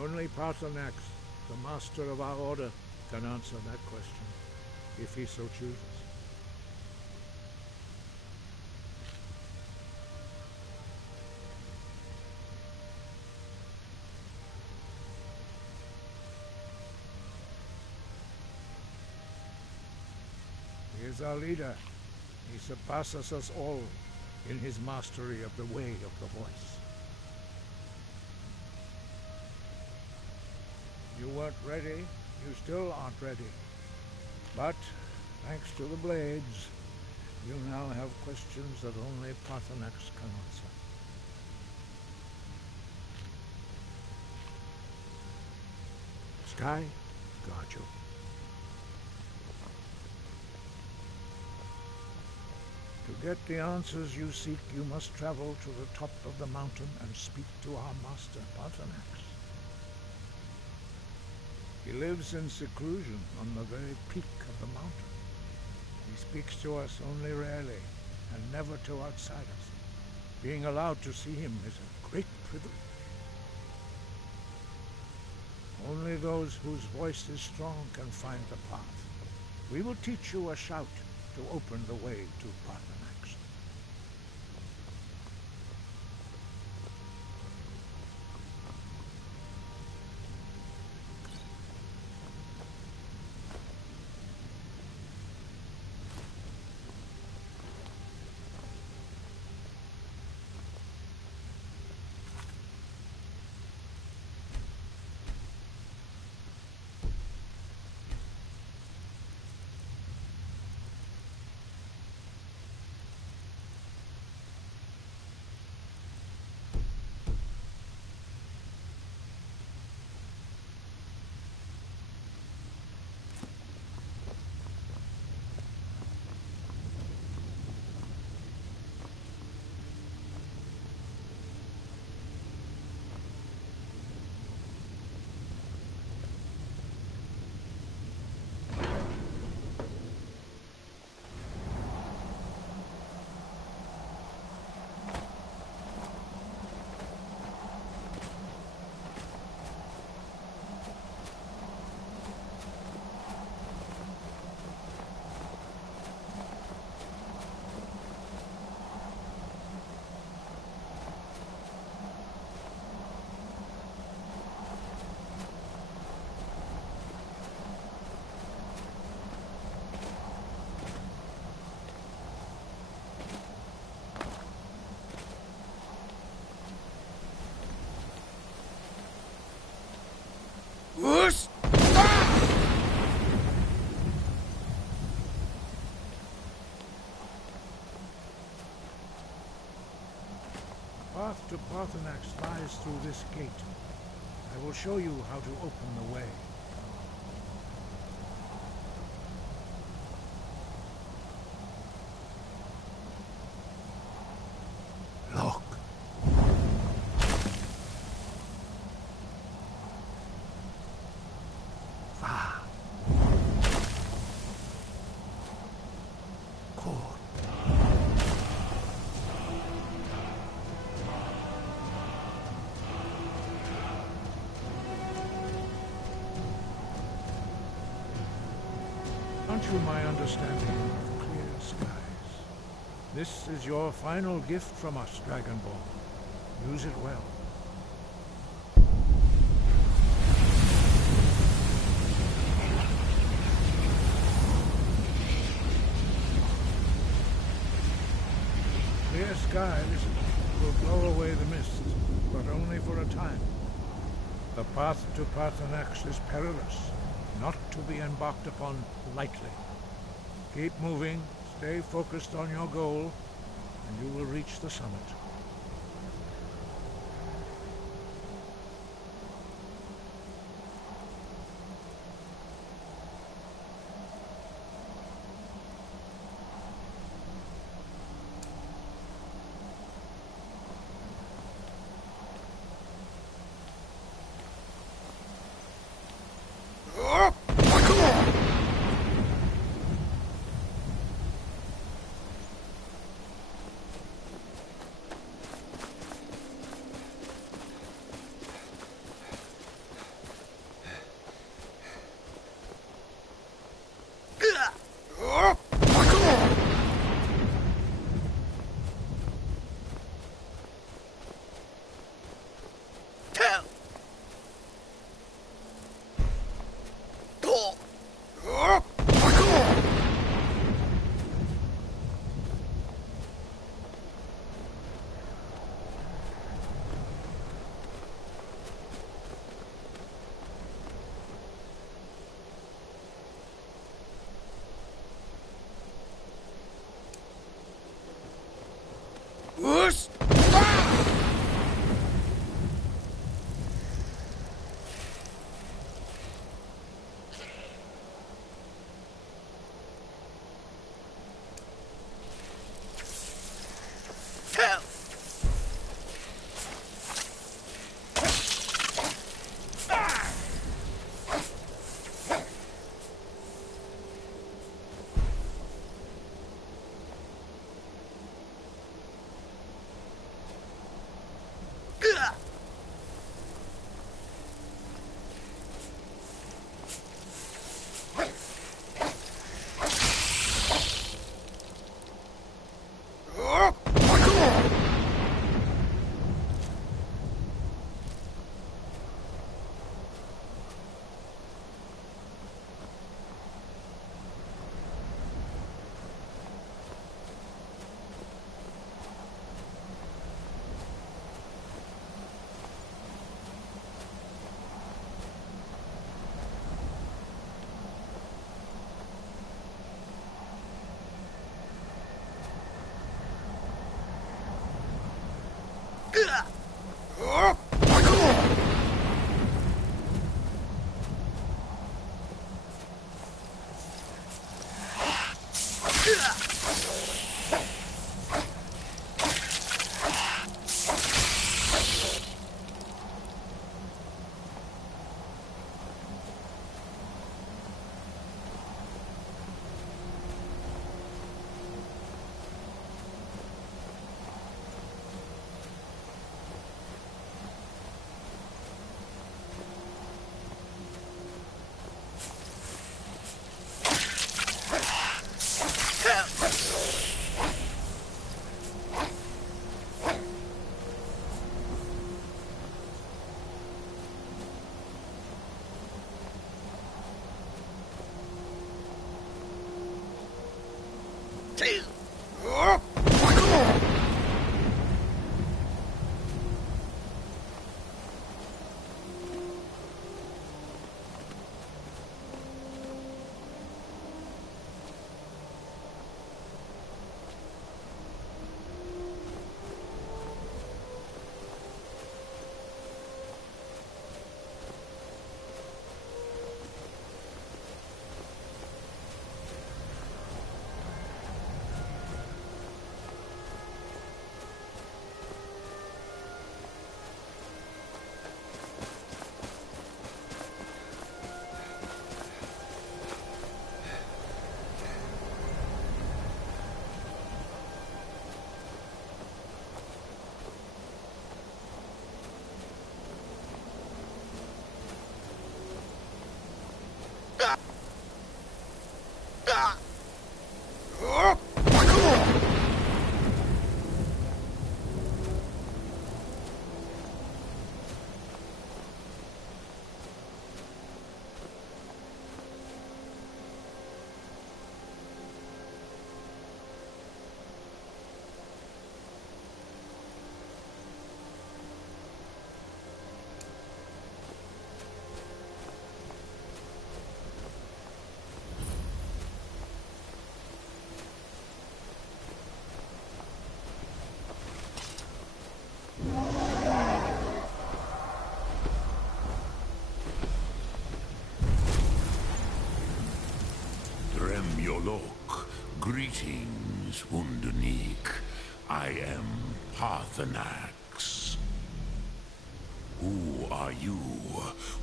Only Paarthurnax, the master of our order, can answer that question, if he so chooses. He is our leader. He surpasses us all in his mastery of the way of the voice. You weren't ready. You still aren't ready. But, thanks to the Blades, you now have questions that only Paarthurnax can answer. Sky, guard you. To get the answers you seek, you must travel to the top of the mountain and speak to our master, Paarthurnax. He lives in seclusion on the very peak of the mountain. He speaks to us only rarely, and never to outsiders. Being allowed to see him is a great privilege. Only those whose voice is strong can find the path. We will teach you a shout to open the way to Paarthurnax. path to Parthenax lies through this gate. I will show you how to open the way. Look. Aren't you my understanding of clear skies? This is your final gift from us, Dragonborn. Use it well. Clear skies will blow away the mist, but only for a time. The path to Parthenax is perilous, not to be embarked upon lightly. Keep moving, stay focused on your goal, and you will reach the summit. Greetings, Undunik. I am Parthenax. Who are you?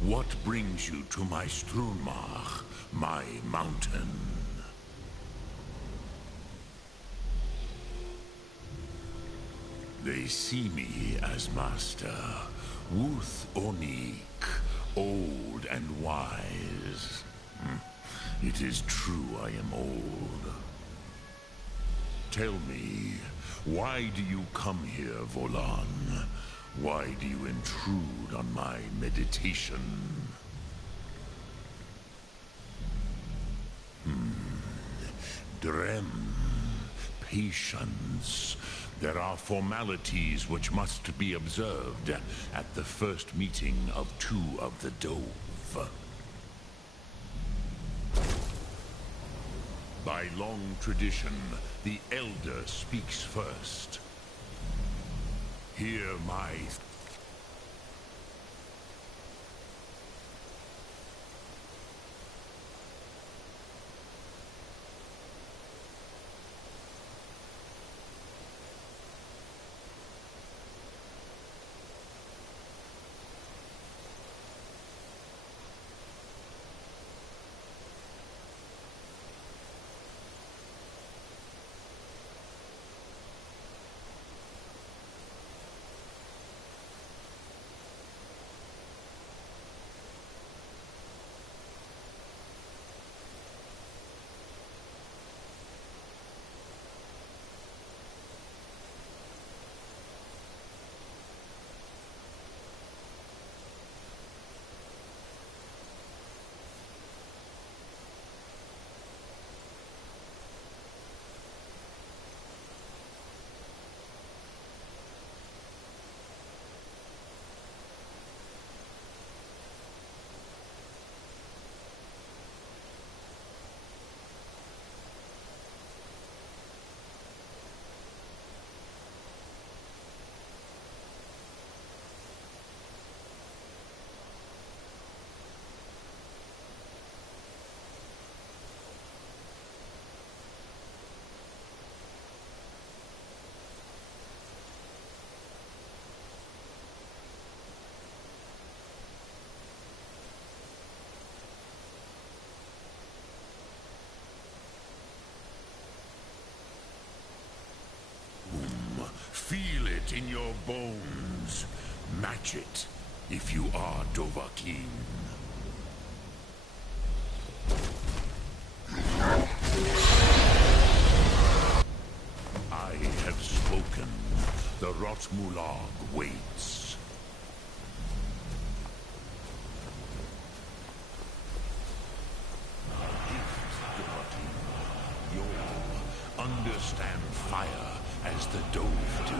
What brings you to my Strunmach, my mountain? They see me as master, Wuth Onik, old and wise. It is true I am old. Tell me, why do you come here, Volan? Why do you intrude on my meditation? Drem, patience. There are formalities which must be observed at the first meeting of two of the Dove. By long tradition, the Elder speaks first. Hear my... Feel it in your bones. Match it, if you are Dovahkiin. I have spoken. The Rotmulag waits. You'll understand fire as the Dove do.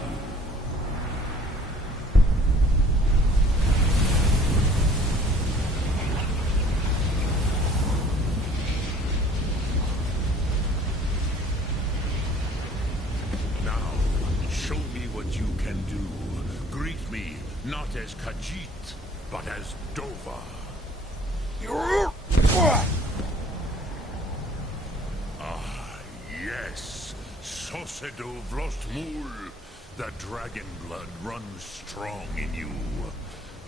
Now, show me what you can do. Greet me, not as Khajiit, but as Dova. Yes, Sosedo Vlostmul. The dragon blood runs strong in you.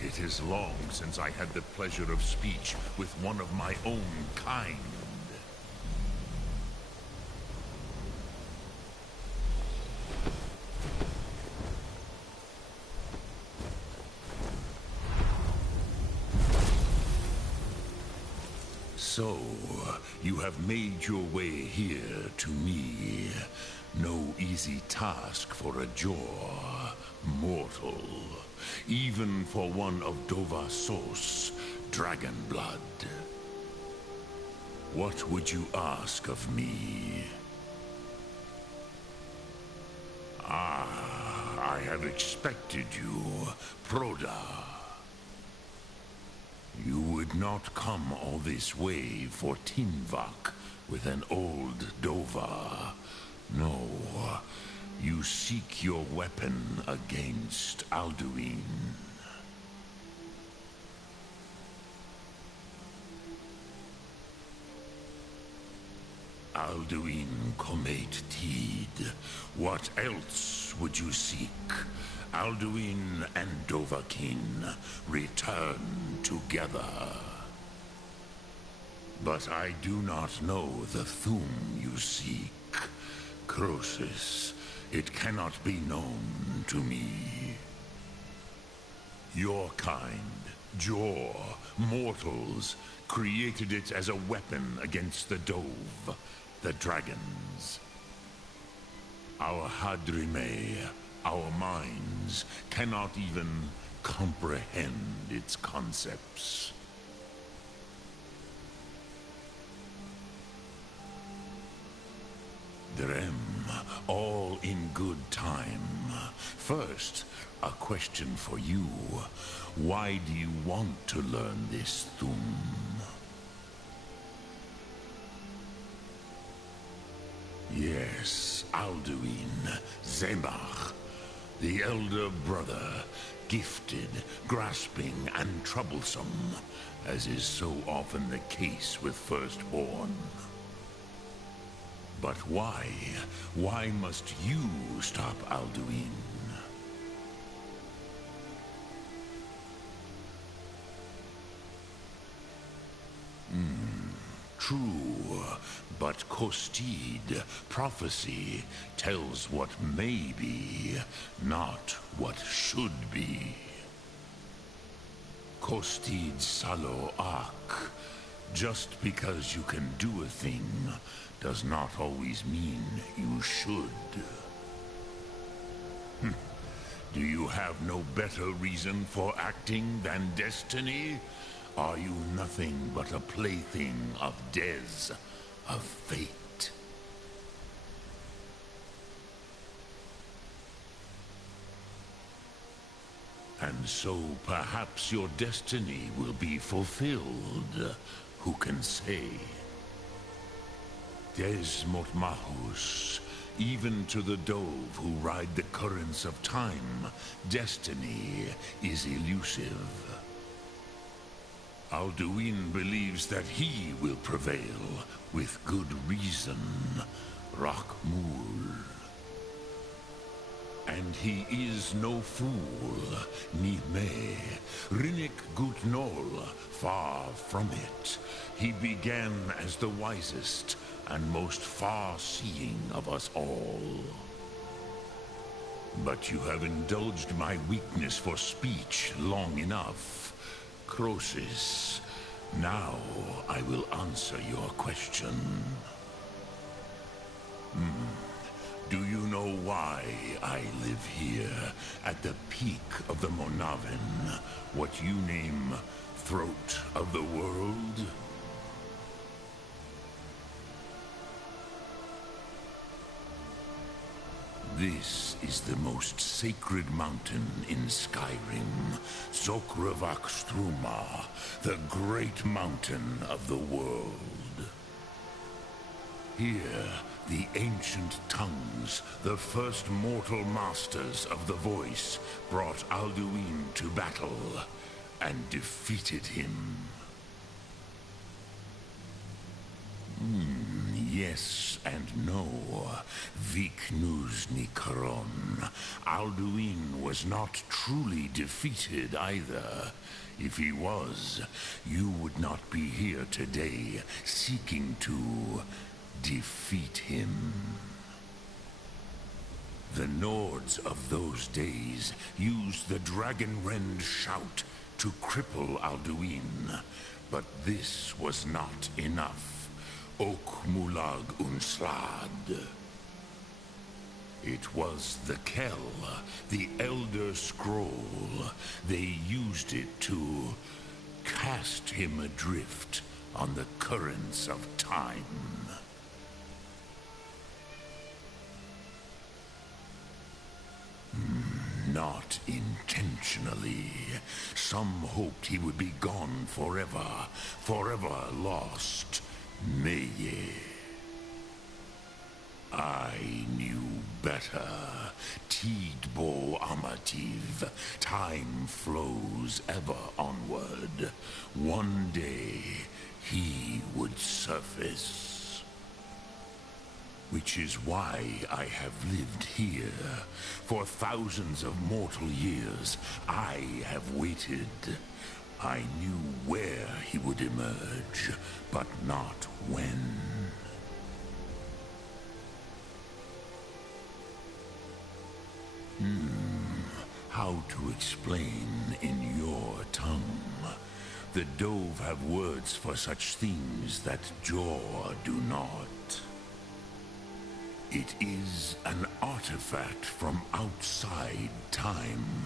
It is long since I had the pleasure of speech with one of my own kind. So, you have made your way here to me. No easy task for a Jor, mortal. Even for one of Dova Sos, dragon blood. What would you ask of me? I have expected you, Proda. You would not come all this way for Tinvak with an old Dova. No, you seek your weapon against Alduin. Alduin Comate Teed. What else would you seek? Alduin and Dovahkiin return together. But I do not know the Thum you seek. Croesus, it cannot be known to me. Your kind, Jor, mortals, created it as a weapon against the Dove, the dragons. Our Hadrime, our minds, cannot even comprehend its concepts. Drem, all in good time. First, a question for you. Why do you want to learn this Thum? Yes, Alduin, Zemach, the elder brother, gifted, grasping, and troublesome, as is so often the case with firstborn. But why? Why must you stop Alduin? True, but Kostid, prophecy, tells what may be, not what should be. Kostid Salo Ak. Just because you can do a thing does not always mean you should. Do you have no better reason for acting than destiny? Are you nothing but a plaything of Des, of fate? And so perhaps your destiny will be fulfilled. Who can say? Des Motmahus, even to the Dove who ride the currents of time, destiny is elusive. Alduin believes that he will prevail, with good reason. Rakmul. And he is no fool, Nime. Rinnik Gutnol, far from it. He began as the wisest and most far-seeing of us all. But you have indulged my weakness for speech long enough. Croesus, now I will answer your question. Do you know why I live here, at the peak of the Monavin, what you name throat of the world? This is the most sacred mountain in Skyrim, Zokravak Struma, the great mountain of the world. Here, the ancient tongues, the first mortal masters of the voice, brought Alduin to battle and defeated him. Yes and no. Viknuz Nikaron. Alduin was not truly defeated either. If he was, you would not be here today, seeking to defeat him. The Nords of those days used the Dragonrend shout to cripple Alduin, but this was not enough. Ok Mulag Unslad. It was the Kell, the Elder Scroll. They used it to cast him adrift on the currents of time. Not intentionally. Some hoped he would be gone forever, forever lost. Meye. I knew better. Tidbo Amativ. Time flows ever onward. One day, he would surface. which is why I have lived here. For thousands of mortal years, I have waited. I knew where he would emerge, but not when. How to explain in your tongue? The Dove have words for such things that Jaw do not. It is an artifact from outside time.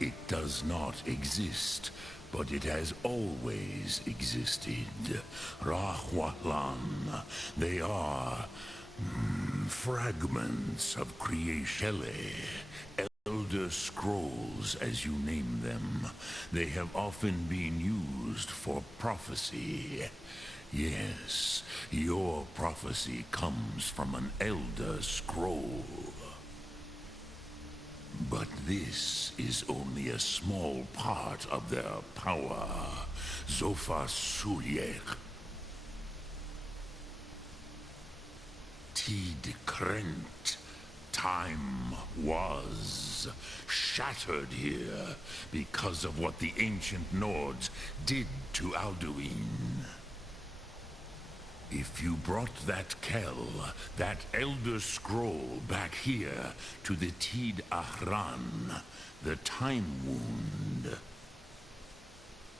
It does not exist, but it has always existed. Rahwalan. They are fragments of creation. Elder Scrolls, as you name them. They have often been used for prophecy. Yes, your prophecy comes from an Elder Scroll. But this is only a small part of their power. Zofa Suliech. Tid Krent. Time was shattered here because of what the ancient Nords did to Alduin. If you brought that Kell, that Elder Scroll back here to the Tid Ahran, the Time Wound,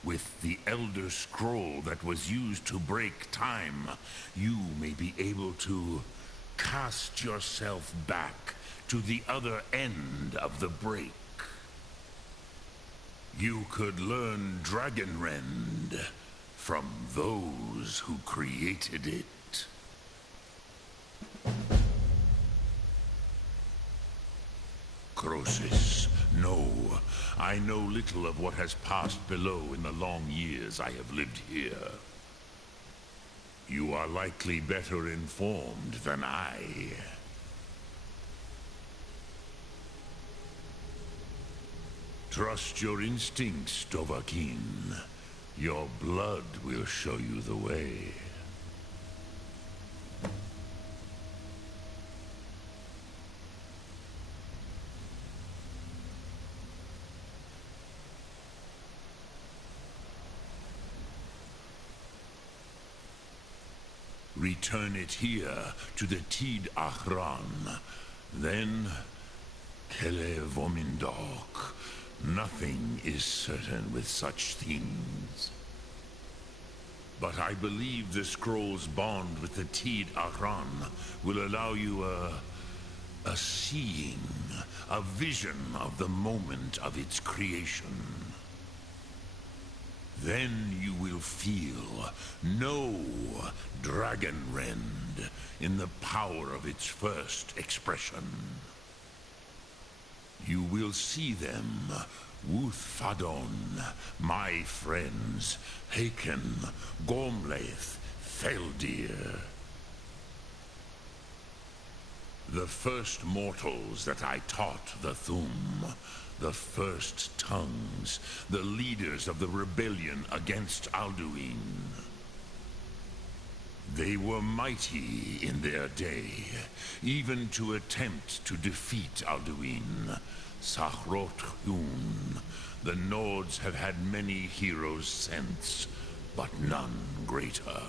with the Elder Scroll that was used to break time, you may be able to cast yourself back to the other end of the break. You could learn Dragonrend from those who created it. Croesus, no. I know little of what has passed below in the long years I have lived here. You are likely better informed than I. Trust your instincts, Dovahkiin. Your blood will show you the way. Return it here to the Tid Ahran. Then, Kele Vomindok. Nothing is certain with such things. But I believe the scroll's bond with the Tid Ahran will allow you a seeing, a vision of the moment of its creation. Then you will feel, know Dragonrend in the power of its first expression. You will see them, Wuthfadon, my friends, Haken, Gormlaith, Feldir. The first mortals that I taught the Thum, the first tongues, the leaders of the rebellion against Alduin. They were mighty in their day, even to attempt to defeat Alduin. Sahrot-Hun. The Nords have had many heroes since, but none greater.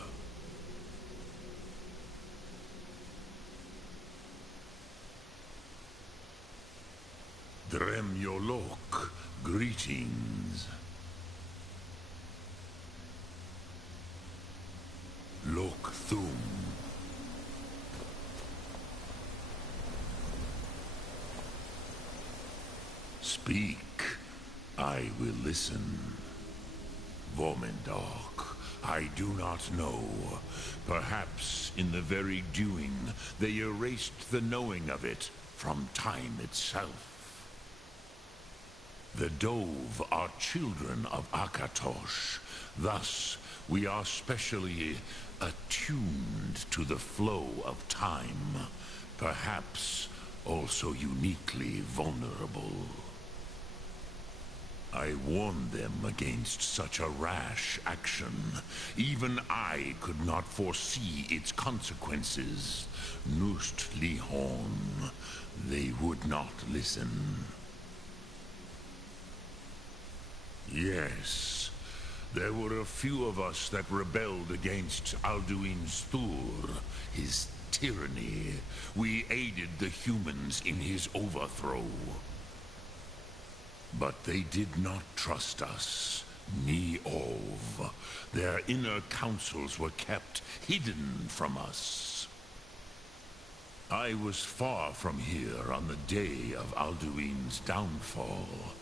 Dremyolok, greetings. Lok Thum. Speak. I will listen. Vomendok, I do not know. Perhaps in the very doing, they erased the knowing of it from time itself. The Dove are children of Akatosh. Thus, we are specially attuned to the flow of time. Perhaps also uniquely vulnerable. I I warned them against such a rash action. Even I could not foresee its consequences. Nust Lihon. They would not listen. Yes, there were a few of us that rebelled against Alduin's Thur, his tyranny. We aided the humans in his overthrow. But they did not trust us. Ni-Ov. Their inner councils were kept hidden from us. I was far from here on the day of Alduin's downfall,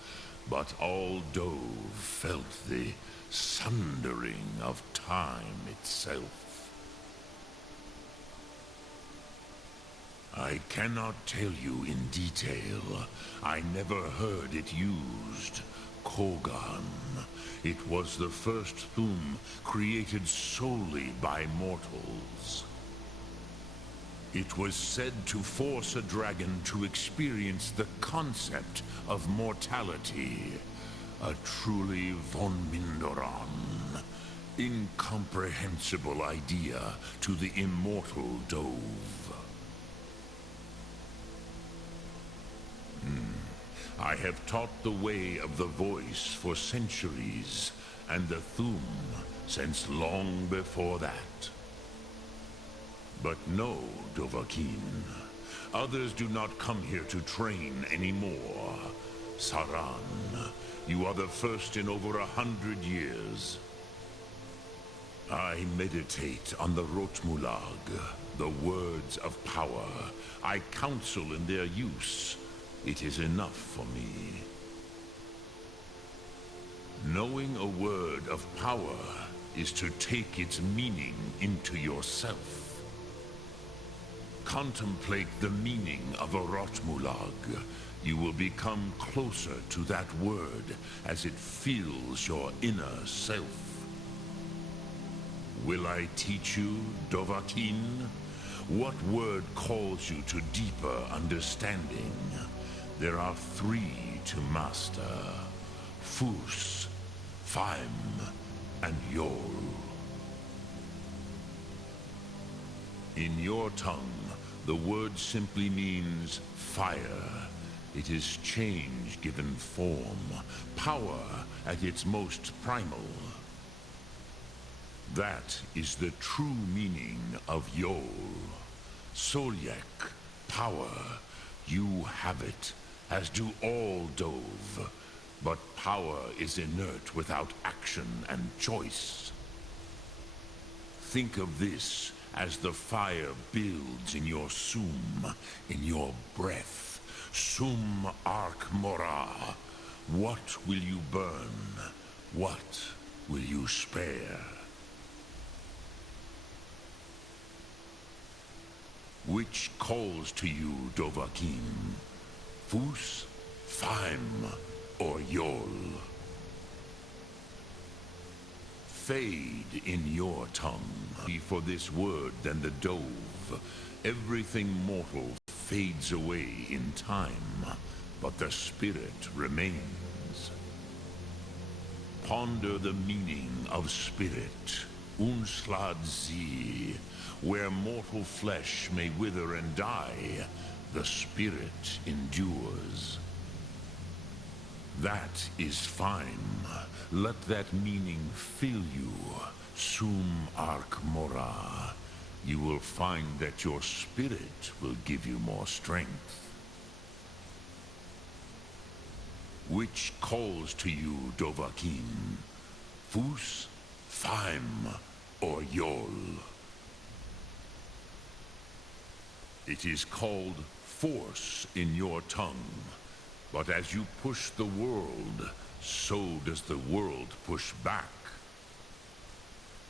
but all Dove felt the sundering of time itself. I cannot tell you in detail. I never heard it used. Kogan. It was the first Thum created solely by mortals. It was said to force a dragon to experience the concept of mortality. A truly von Mindoran. Incomprehensible idea to the immortal Dove. I have taught the way of the voice for centuries, and the Thum since long before that. But no, Dovahkiin. Others do not come here to train anymore. Saran, you are the first in over 100 years. I meditate on the Rotmulag, the words of power. I counsel in their use. It is enough for me. Knowing a word of power is to take its meaning into yourself. Contemplate the meaning of a Rotmulag. You will become closer to that word as it fills your inner self. Will I teach you, Dovahkiin? What word calls you to deeper understanding? There are 3 to master. Fus, Faim, and Yol. In your tongue, the word simply means fire. It is change given form, power at its most primal. That is the true meaning of Yol. Solyek, power. You have it, as do all Dove. But power is inert without action and choice. Think of this as the fire builds in your sum, in your breath. Sum Ark Mora. What will you burn? What will you spare? Which calls to you, Dovahkiin? Fus, Faim, or Yol? Fade in your tongue. For this word than the Dove. Everything mortal fades away in time, but the spirit remains. Ponder the meaning of spirit. Unslad Zi. Where mortal flesh may wither and die, the spirit endures. That is fine. Let that meaning fill you. Sum Ark Mora. You will find that your spirit will give you more strength. Which calls to you, Dovahkiin? Fus, Faim, or Yol? It is called force in your tongue. But as you push the world, so does the world push back.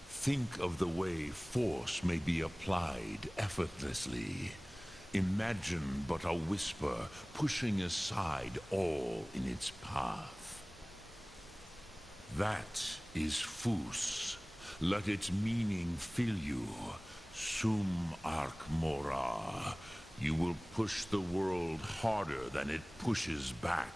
Think of the way force may be applied effortlessly. Imagine but a whisper pushing aside all in its path. That is Fus. Let its meaning fill you. Sum Ark Mora. You will push the world harder than it pushes back.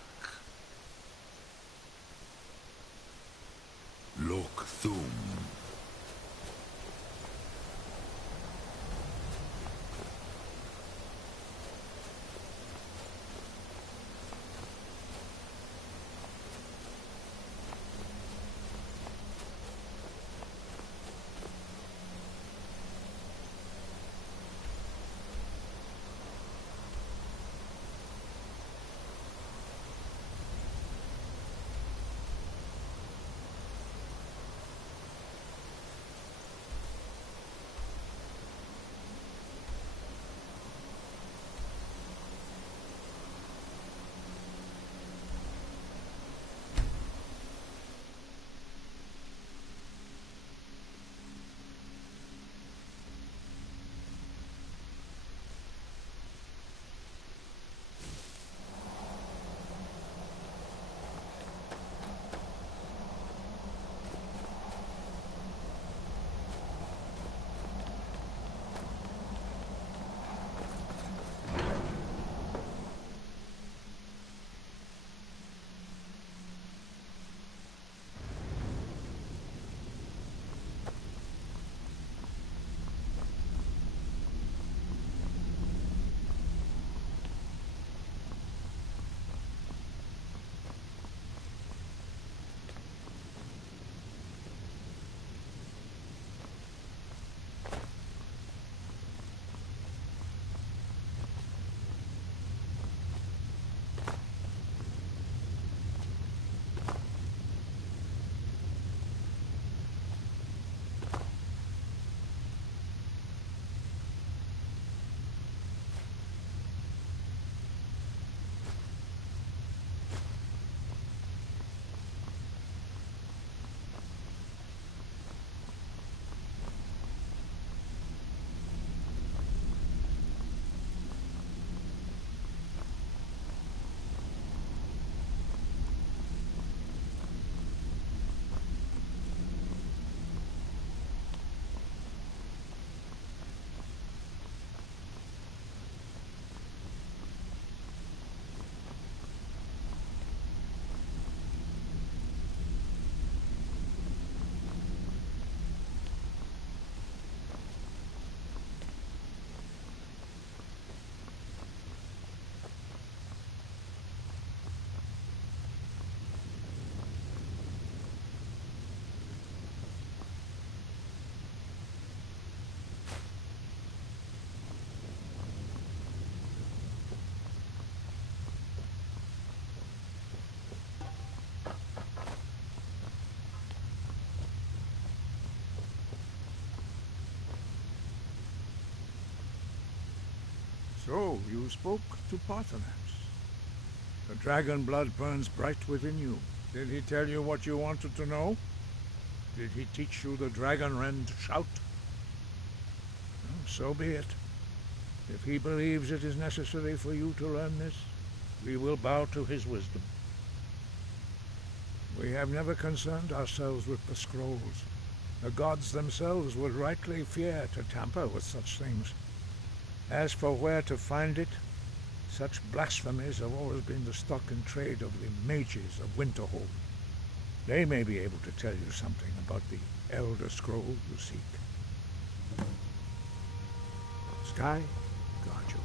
So, you spoke to Paternax. The dragon blood burns bright within you. Did he tell you what you wanted to know? Did he teach you the dragon rend shout? Well, so be it. If he believes it is necessary for you to learn this, we will bow to his wisdom. We have never concerned ourselves with the scrolls. The gods themselves would rightly fear to tamper with such things. As for where to find it, such blasphemies have always been the stock and trade of the mages of Winterhold. They may be able to tell you something about the Elder Scroll you seek. Sky, guard your